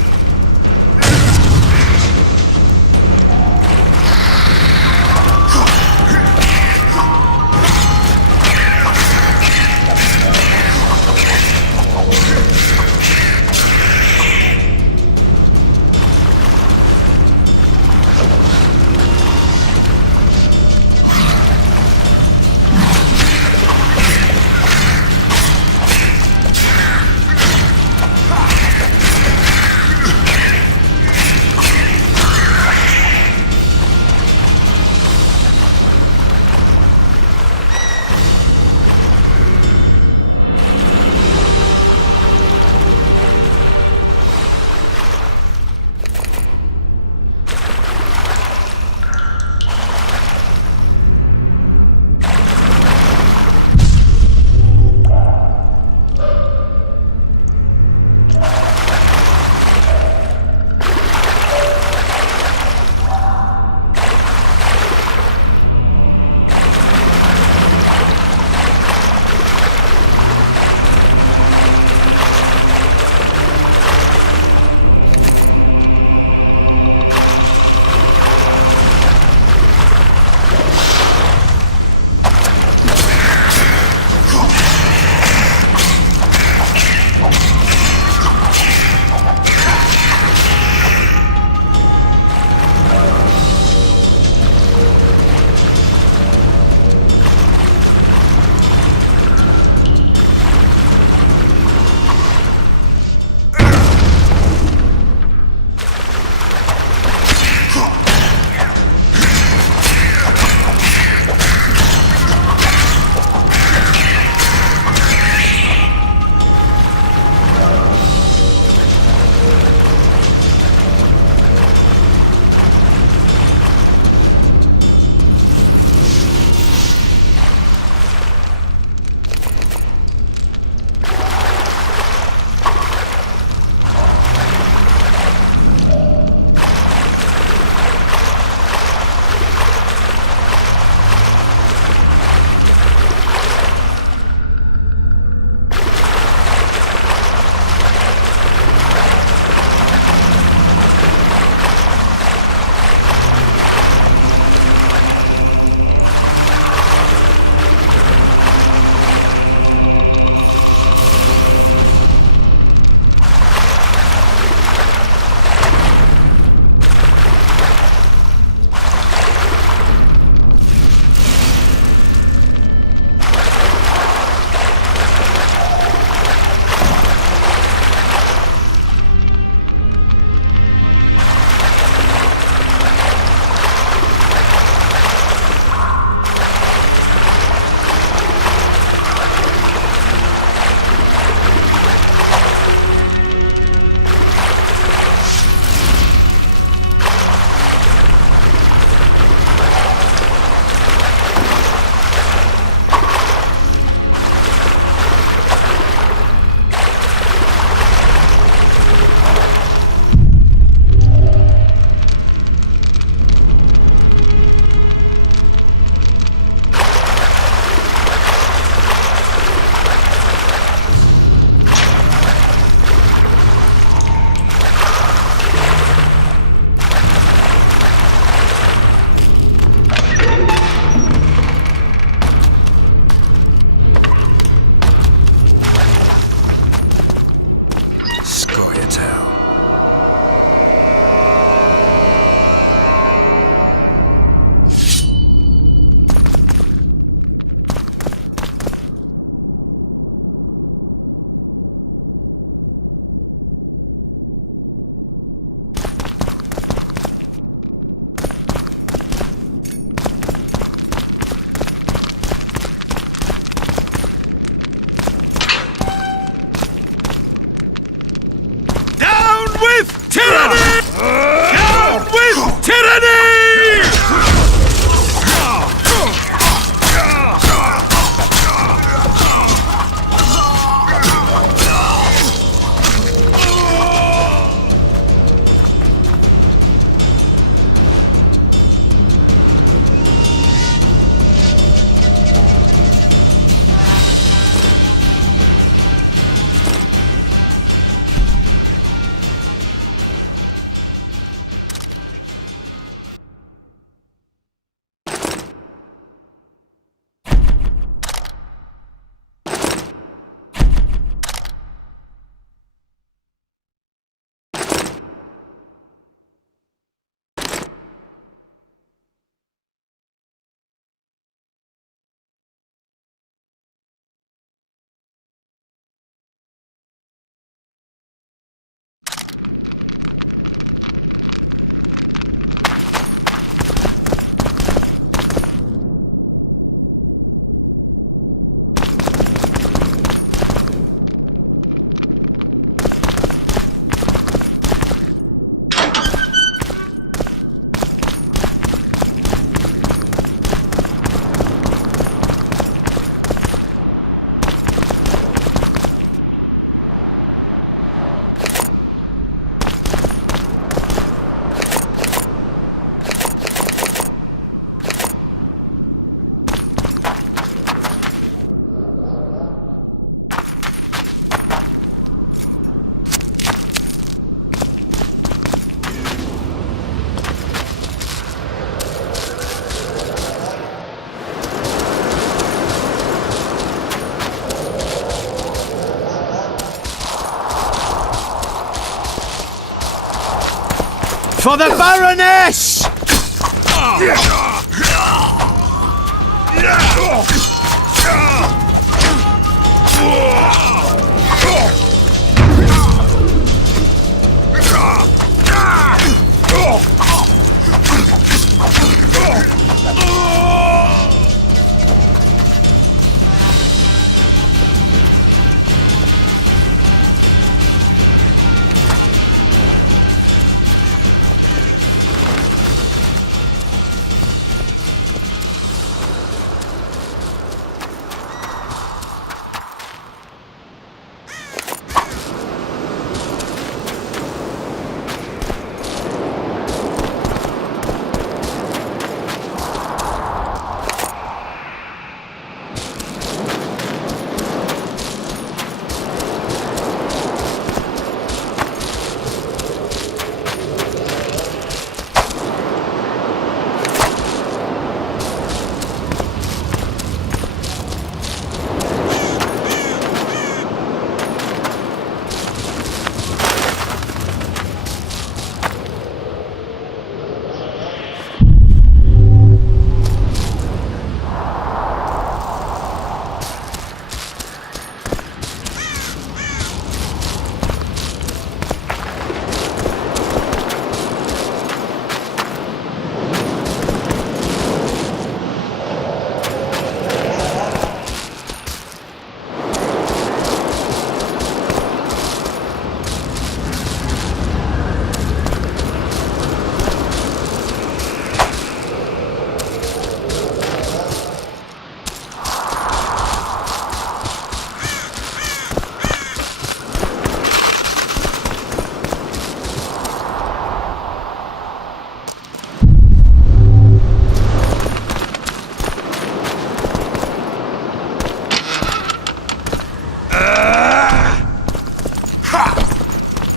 For the Baroness!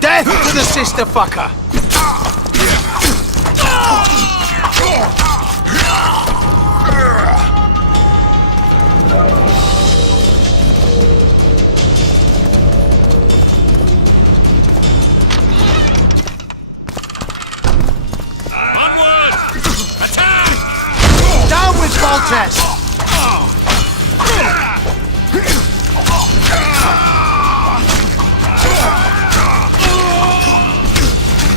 Death to the sister fucker! Onward! Attack! Down with Foltest!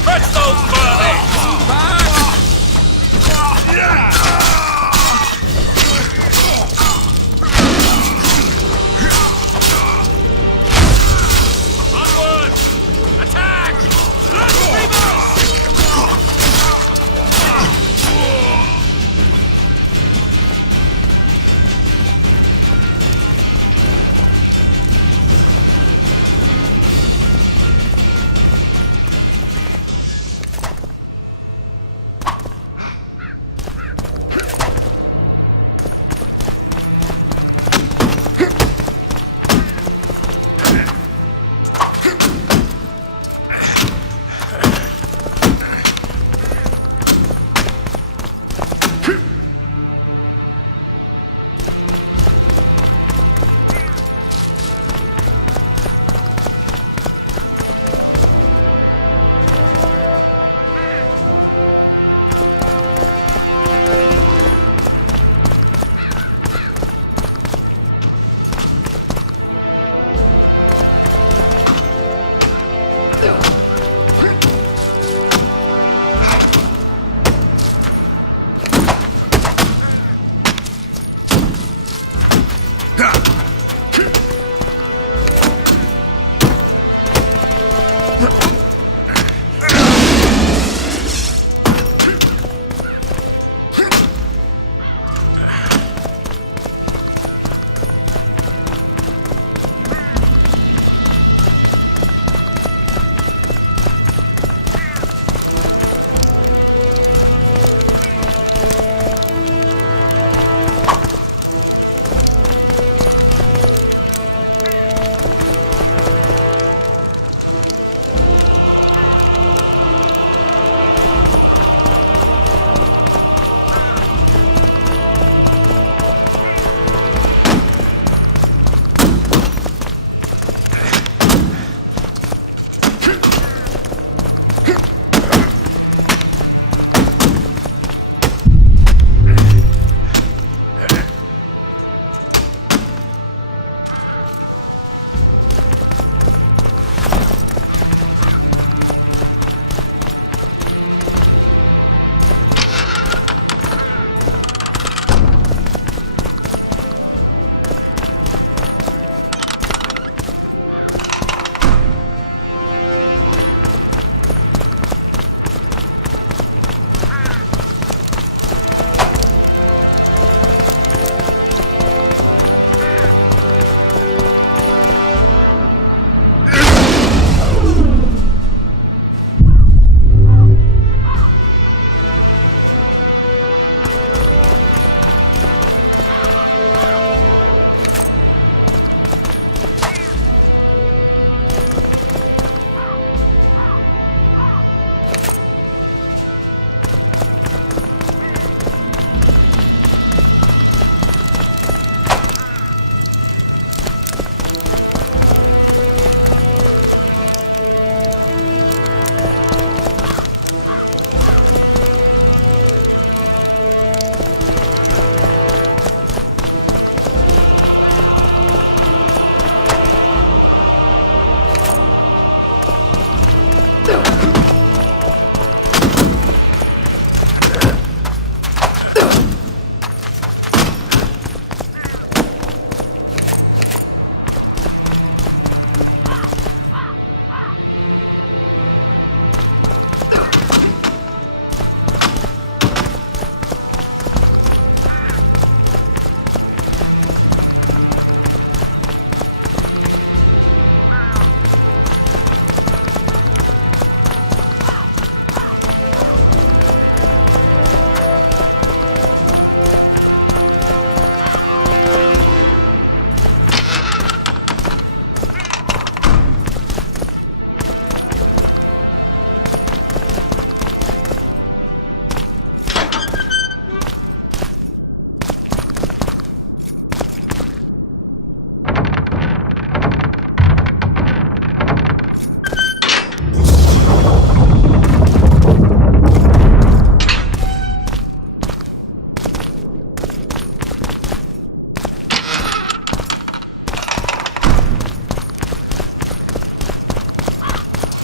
Fetch those burning! Onward! Attack!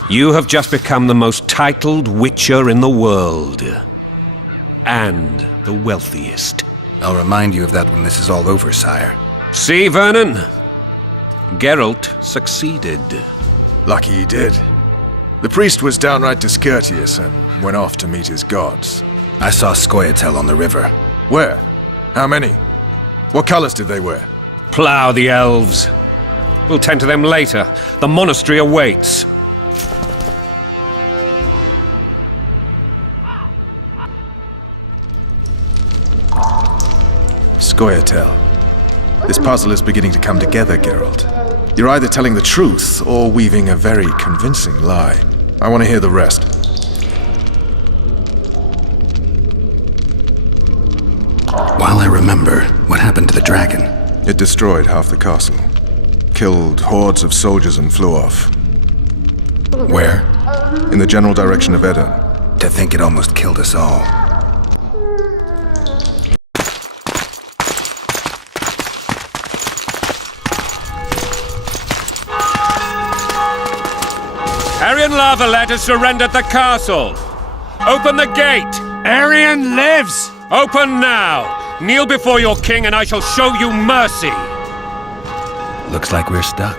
You have just become the most titled witcher in the world. And the wealthiest. I'll remind you of that when this is all over, sire. See, Vernon? Geralt succeeded. Lucky he did. The priest was downright discourteous and went off to meet his gods. I saw Scoia'tael on the river. Where? How many? What colors did they wear? Plough the elves. We'll tend to them later. The monastery awaits. Scoia'tael. This puzzle is beginning to come together, Geralt. You're either telling the truth or weaving a very convincing lie. I want to hear the rest. While I remember, what happened to the dragon? It destroyed half the castle. Killed hordes of soldiers and flew off. Where? In the general direction of Edern. To think it almost killed us all. Arian Valette has surrendered the castle. Open the gate. Arian lives! Open now. Kneel before your king and I shall show you mercy. Looks like we're stuck.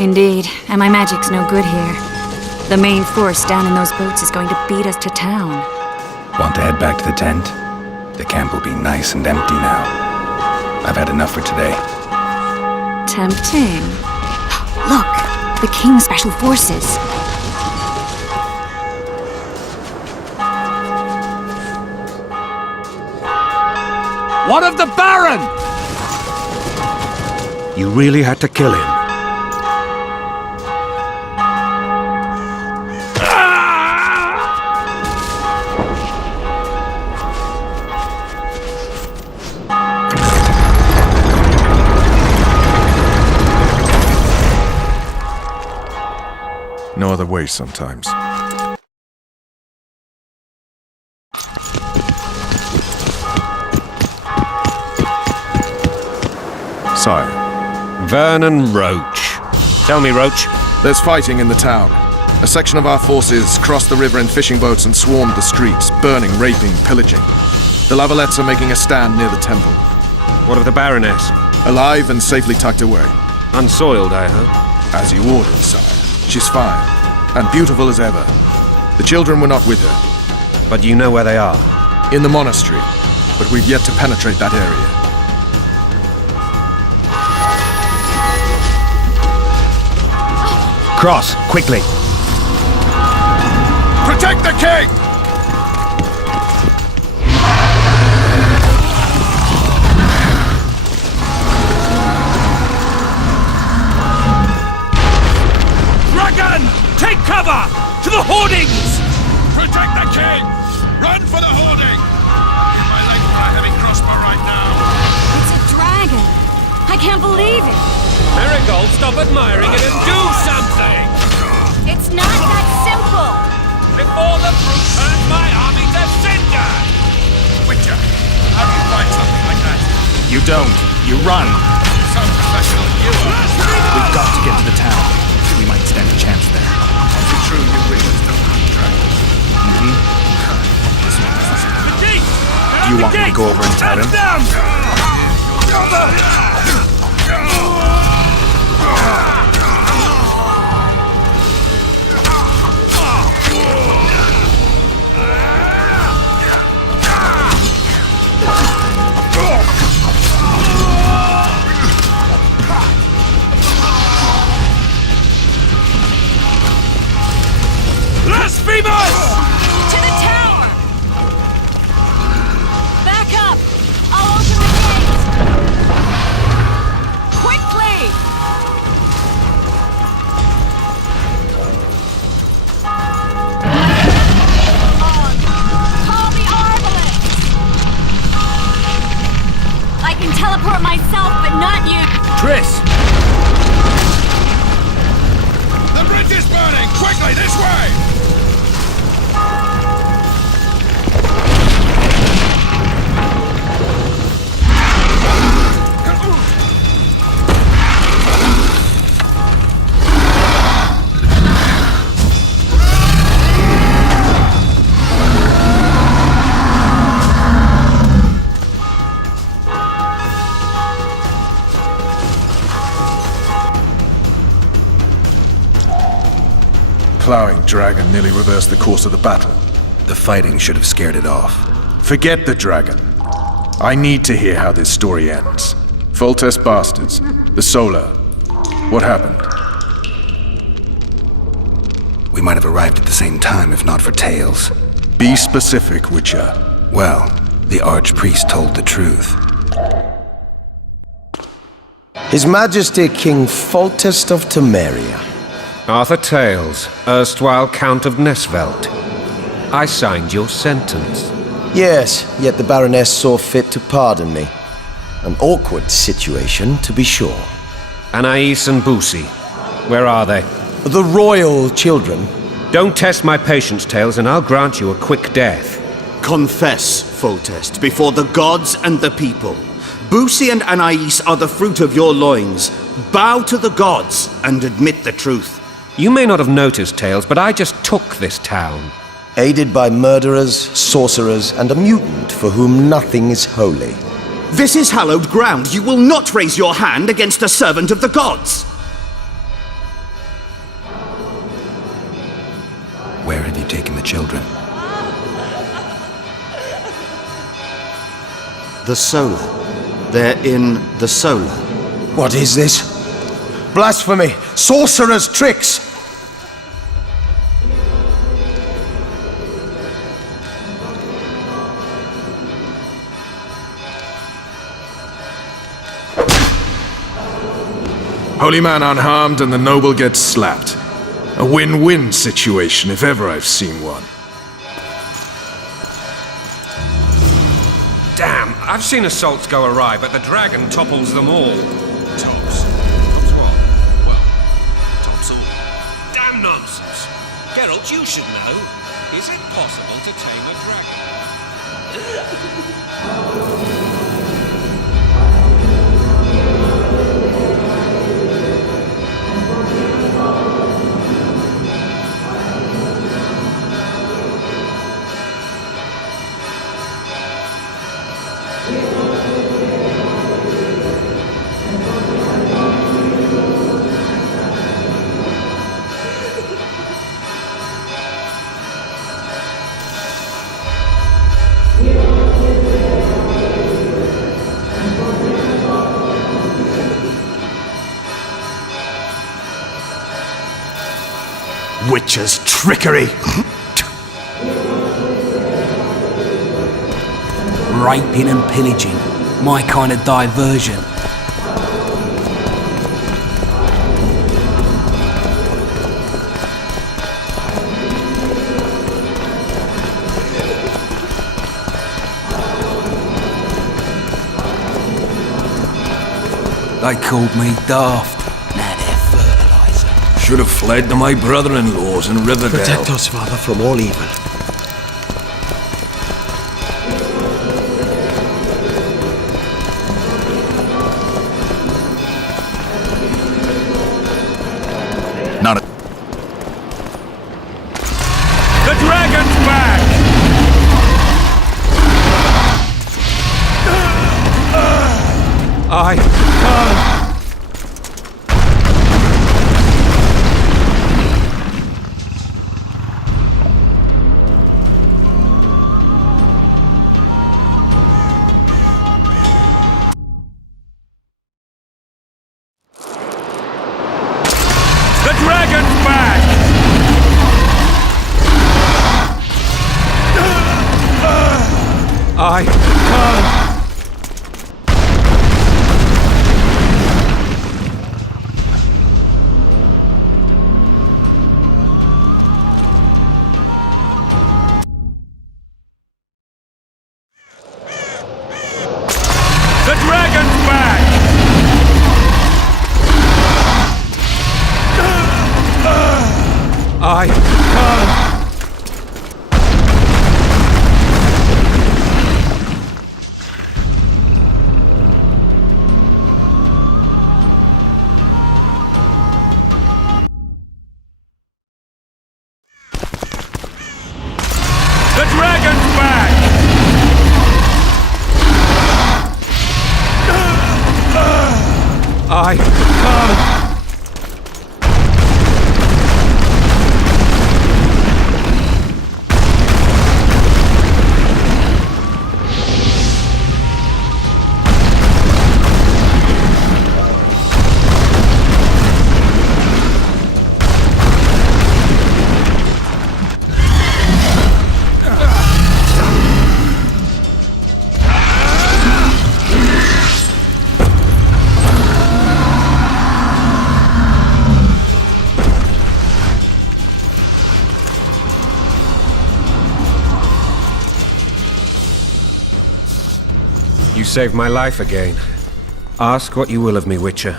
Indeed, and my magic's no good here. The main force down in those boats is going to beat us to town. Want to head back to the tent? The camp will be nice and empty now. I've had enough for today. Tempting. Look, the King's Special Forces. What of the Baron? You really had to kill him. No other way sometimes. Sire. Vernon Roach. Tell me, Roach. There's fighting in the town. A section of our forces crossed the river in fishing boats and swarmed the streets, burning, raping, pillaging. The Lavalettes are making a stand near the temple. What of the Baroness? Alive and safely tucked away. Unsoiled, I hope. As you ordered, sire. She's fine, and beautiful as ever. The children were not with her. But you know where they are? In the monastery, but we've yet to penetrate that area. Cross, quickly. Protect the king! Take cover! To the hoardings! Protect the king! Run for the hoarding! My leg for a heavy crossbow right now. It's a dragon. I can't believe it. Marigold, stop admiring it and do something! It's not that simple. Before the brute turns my army to cinder! Witcher, how do you fight something like that? You don't. You run. So professional you are. We've got to get to the town. We might stand a chance there. Is it true you wish us to contract? This one is The gate! Do you want me to go over and tell him? Them! Blasphemous! To the tower! Back up! I'll open the gate! Quickly! Call the arbalest! I can teleport myself, but not you! Triss! The bridge is burning! Quickly, this way! plowing dragon nearly reversed the course of the battle. The fighting should have scared it off. Forget the dragon. I need to hear how this story ends. Foltest bastards. The Solar. What happened? We might have arrived at the same time if not for tales. Be specific, Witcher. Well, the Archpriest told the truth. His Majesty King Foltest of Temeria. Arthur Tales, erstwhile Count of Nesvelt. I signed your sentence. Yes, yet the Baroness saw fit to pardon me. An awkward situation, to be sure. Anais and Boussy, where are they? The royal children. Don't test my patience, Tales, and I'll grant you a quick death. Confess, Foltest, before the gods and the people. Boussy and Anais are the fruit of your loins. Bow to the gods and admit the truth. You may not have noticed, Tales, but I just took this town. Aided by murderers, sorcerers, and a mutant for whom nothing is holy. This is hallowed ground. You will not raise your hand against a servant of the gods. Where have you taken the children? The Solar. They're in the Solar. What is this? Blasphemy! Sorcerer's tricks! Holy man unharmed and the noble gets slapped. A win-win situation if ever I've seen one. Damn, I've seen assaults go awry, but the dragon topples them all. Tops? Tops what? Well, tops all. Damn nonsense! Geralt, you should know. Is it possible to tame a dragon? Witcher's trickery! Raping and pillaging. My kind of diversion. They called me daft. Now they're fertilizer. Should have fled to my brother-in-law's in Riverdale. Protect us, Father, from all evil. Not a... The dragon's back! I can't. The dragon's back! I can't. The dragon's back! I can't. The dragon's back! I can't. saved my life again. Ask what you will of me, Witcher.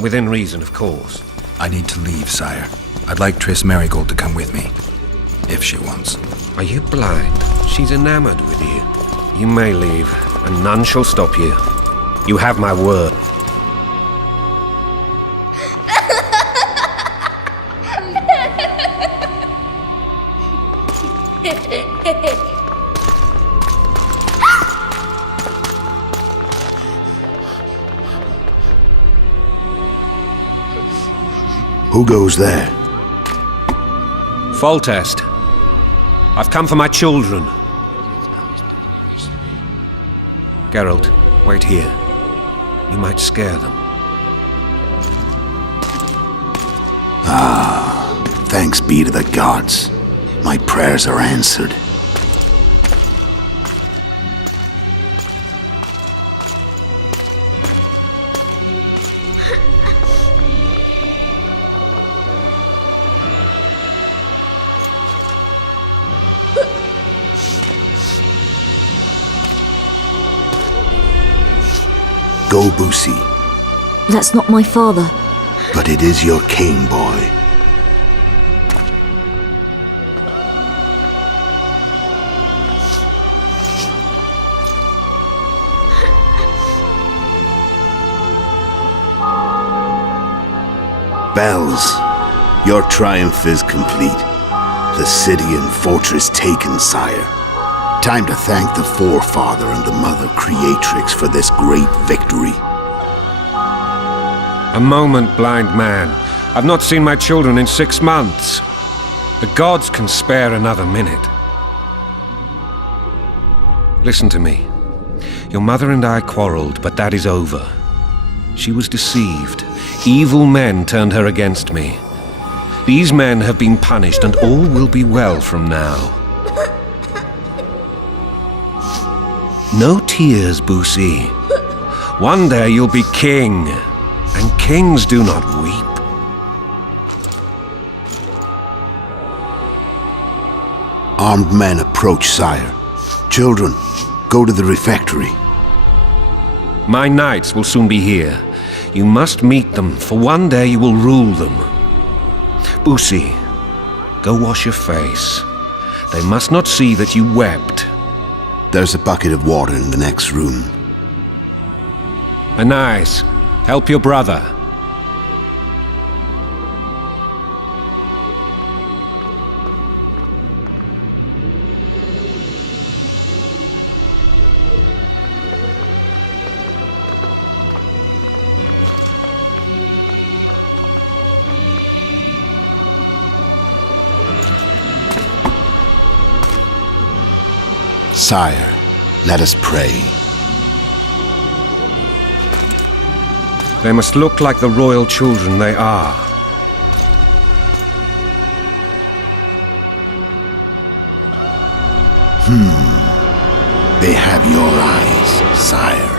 Within reason, of course. I need to leave, sire. I'd like Triss Merigold to come with me, if she wants. Are you blind? She's enamored with you. You may leave, and none shall stop you. You have my word. Who goes there? Foltest. I've come for my children. Geralt, wait here. You might scare them. Thanks be to the gods. My prayers are answered. Go, Boosie. That's not my father. But it is your king, boy. Bells, your triumph is complete. The city and fortress taken, sire. Time to thank the Forefather and the Mother Creatrix for this great victory. A moment, blind man. I've not seen my children in 6 months. The gods can spare another minute. Listen to me. Your mother and I quarreled, but that is over. She was deceived. Evil men turned her against me. These men have been punished, and all will be well from now. No tears, Boosie. One day you'll be king, and kings do not weep. Armed men approach, sire. Children, go to the refectory. My knights will soon be here. You must meet them, for one day you will rule them. Boosie, go wash your face. They must not see that you wept. There's a bucket of water in the next room. Anais, help your brother. Sire, let us pray. They must look like the royal children they are. They have your eyes, sire.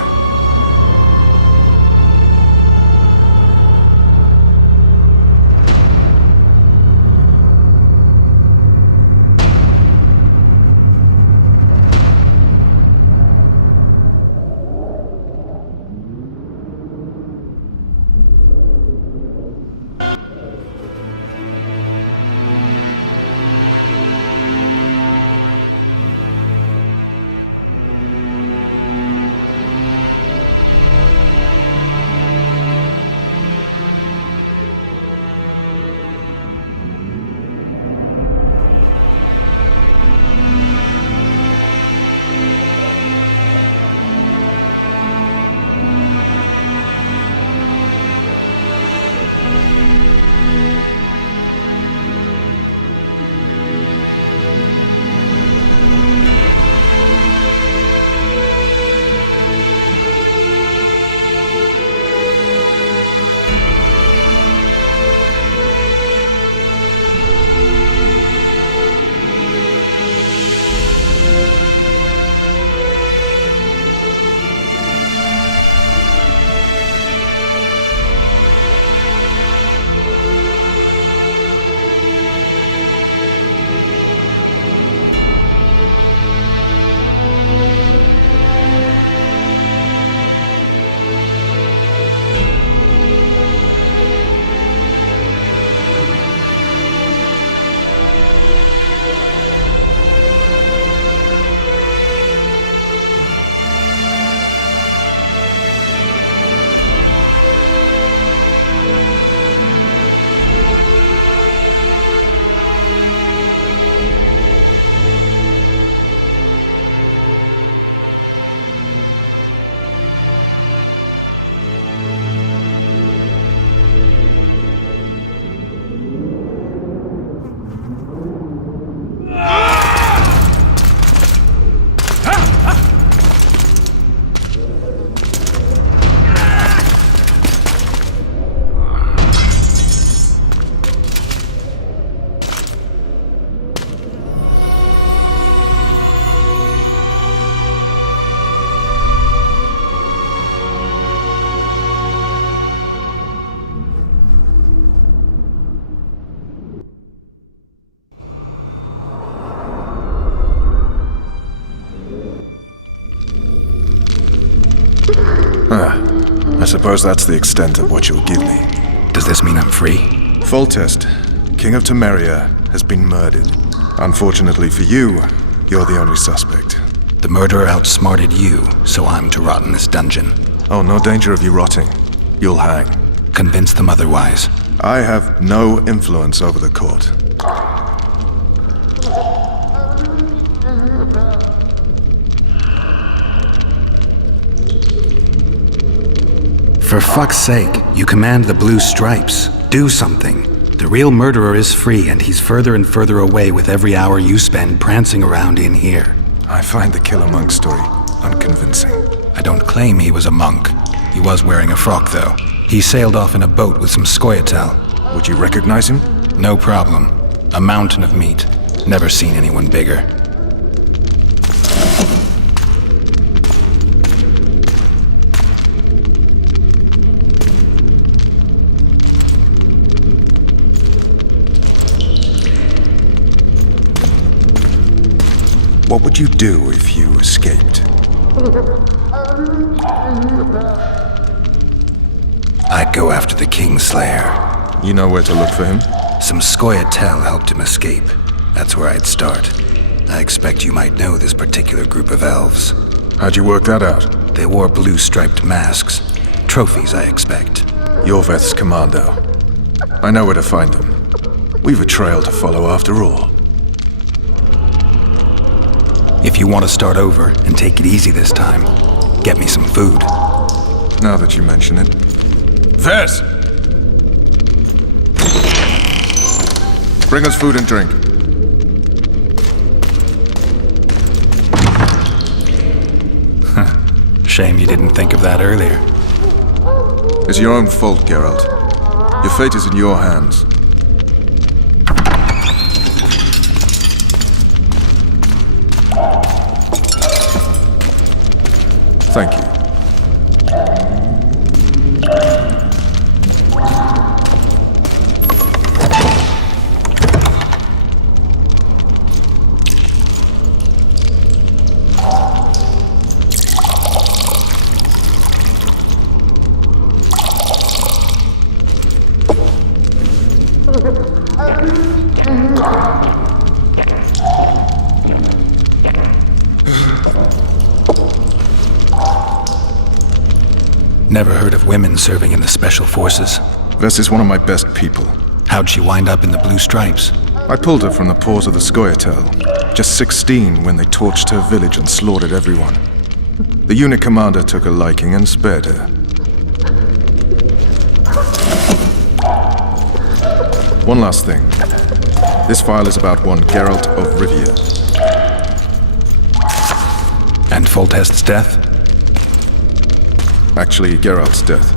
suppose that's the extent of what you'll give me. Does this mean I'm free? Foltest, King of Temeria, has been murdered. Unfortunately for you, you're the only suspect. The murderer outsmarted you, so I'm to rot in this dungeon. Oh, no danger of you rotting. You'll hang. Convince them otherwise. I have no influence over the court. For fuck's sake, you command the blue stripes. Do something. The real murderer is free, and he's further and further away with every hour you spend prancing around in here. I find the Killer Monk story unconvincing. I don't claim he was a monk. He was wearing a frock, though. He sailed off in a boat with some Scoia'tael. Would you recognize him? No problem. A mountain of meat. Never seen anyone bigger. What would you do if you escaped? I'd go after the Kingslayer. You know where to look for him? Some Scoia'tael helped him escape. That's where I'd start. I expect you might know this particular group of elves. How'd you work that out? They wore blue-striped masks. Trophies, I expect. Yorveth's commando. I know where to find them. We've a trail to follow after all. If you want to start over and take it easy this time, get me some food. Now that you mention it. Vess! Bring us food and drink. Shame you didn't think of that earlier. It's your own fault, Geralt. Your fate is in your hands. Thank you. Never heard of women serving in the Special Forces. Vess is one of my best people. How'd she wind up in the Blue Stripes? I pulled her from the paws of the Scoia'tael. Just 16 when they torched her village and slaughtered everyone. The unit commander took a liking and spared her. One last thing. This file is about one Geralt of Rivia. And Foltest's death? Actually, Geralt's death.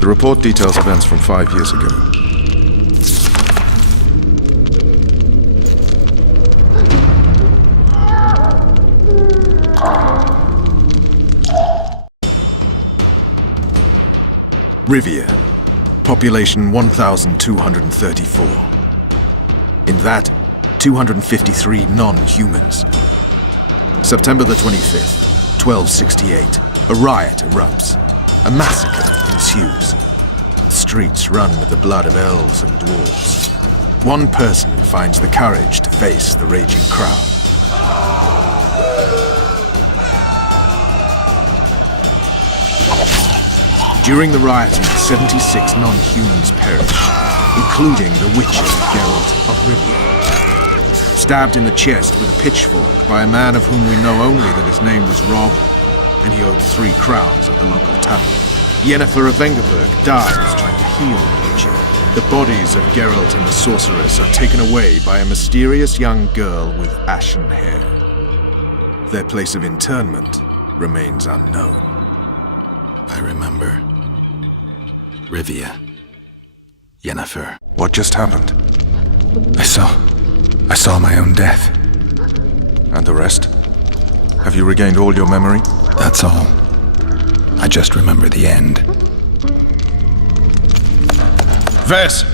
The report details events from 5 years ago. Rivia. Population 1,234. In that, 253 non-humans. September the 25th, 1268. A riot erupts. A massacre ensues. The streets run with the blood of elves and dwarves. One person finds the courage to face the raging crowd. During the rioting, 76 non-humans perish, including the witcher Geralt of Rivia. Stabbed in the chest with a pitchfork by a man of whom we know only that his name was Rob, and he owed 3 crowns at the local tavern. Yennefer of Vengerberg dies trying to heal the witcher. The bodies of Geralt and the sorceress are taken away by a mysterious young girl with ashen hair. Their place of interment remains unknown. I remember. Rivia. Yennefer. What just happened? I saw my own death. And the rest? Have you regained all your memory? That's all. I just remember the end. Vess!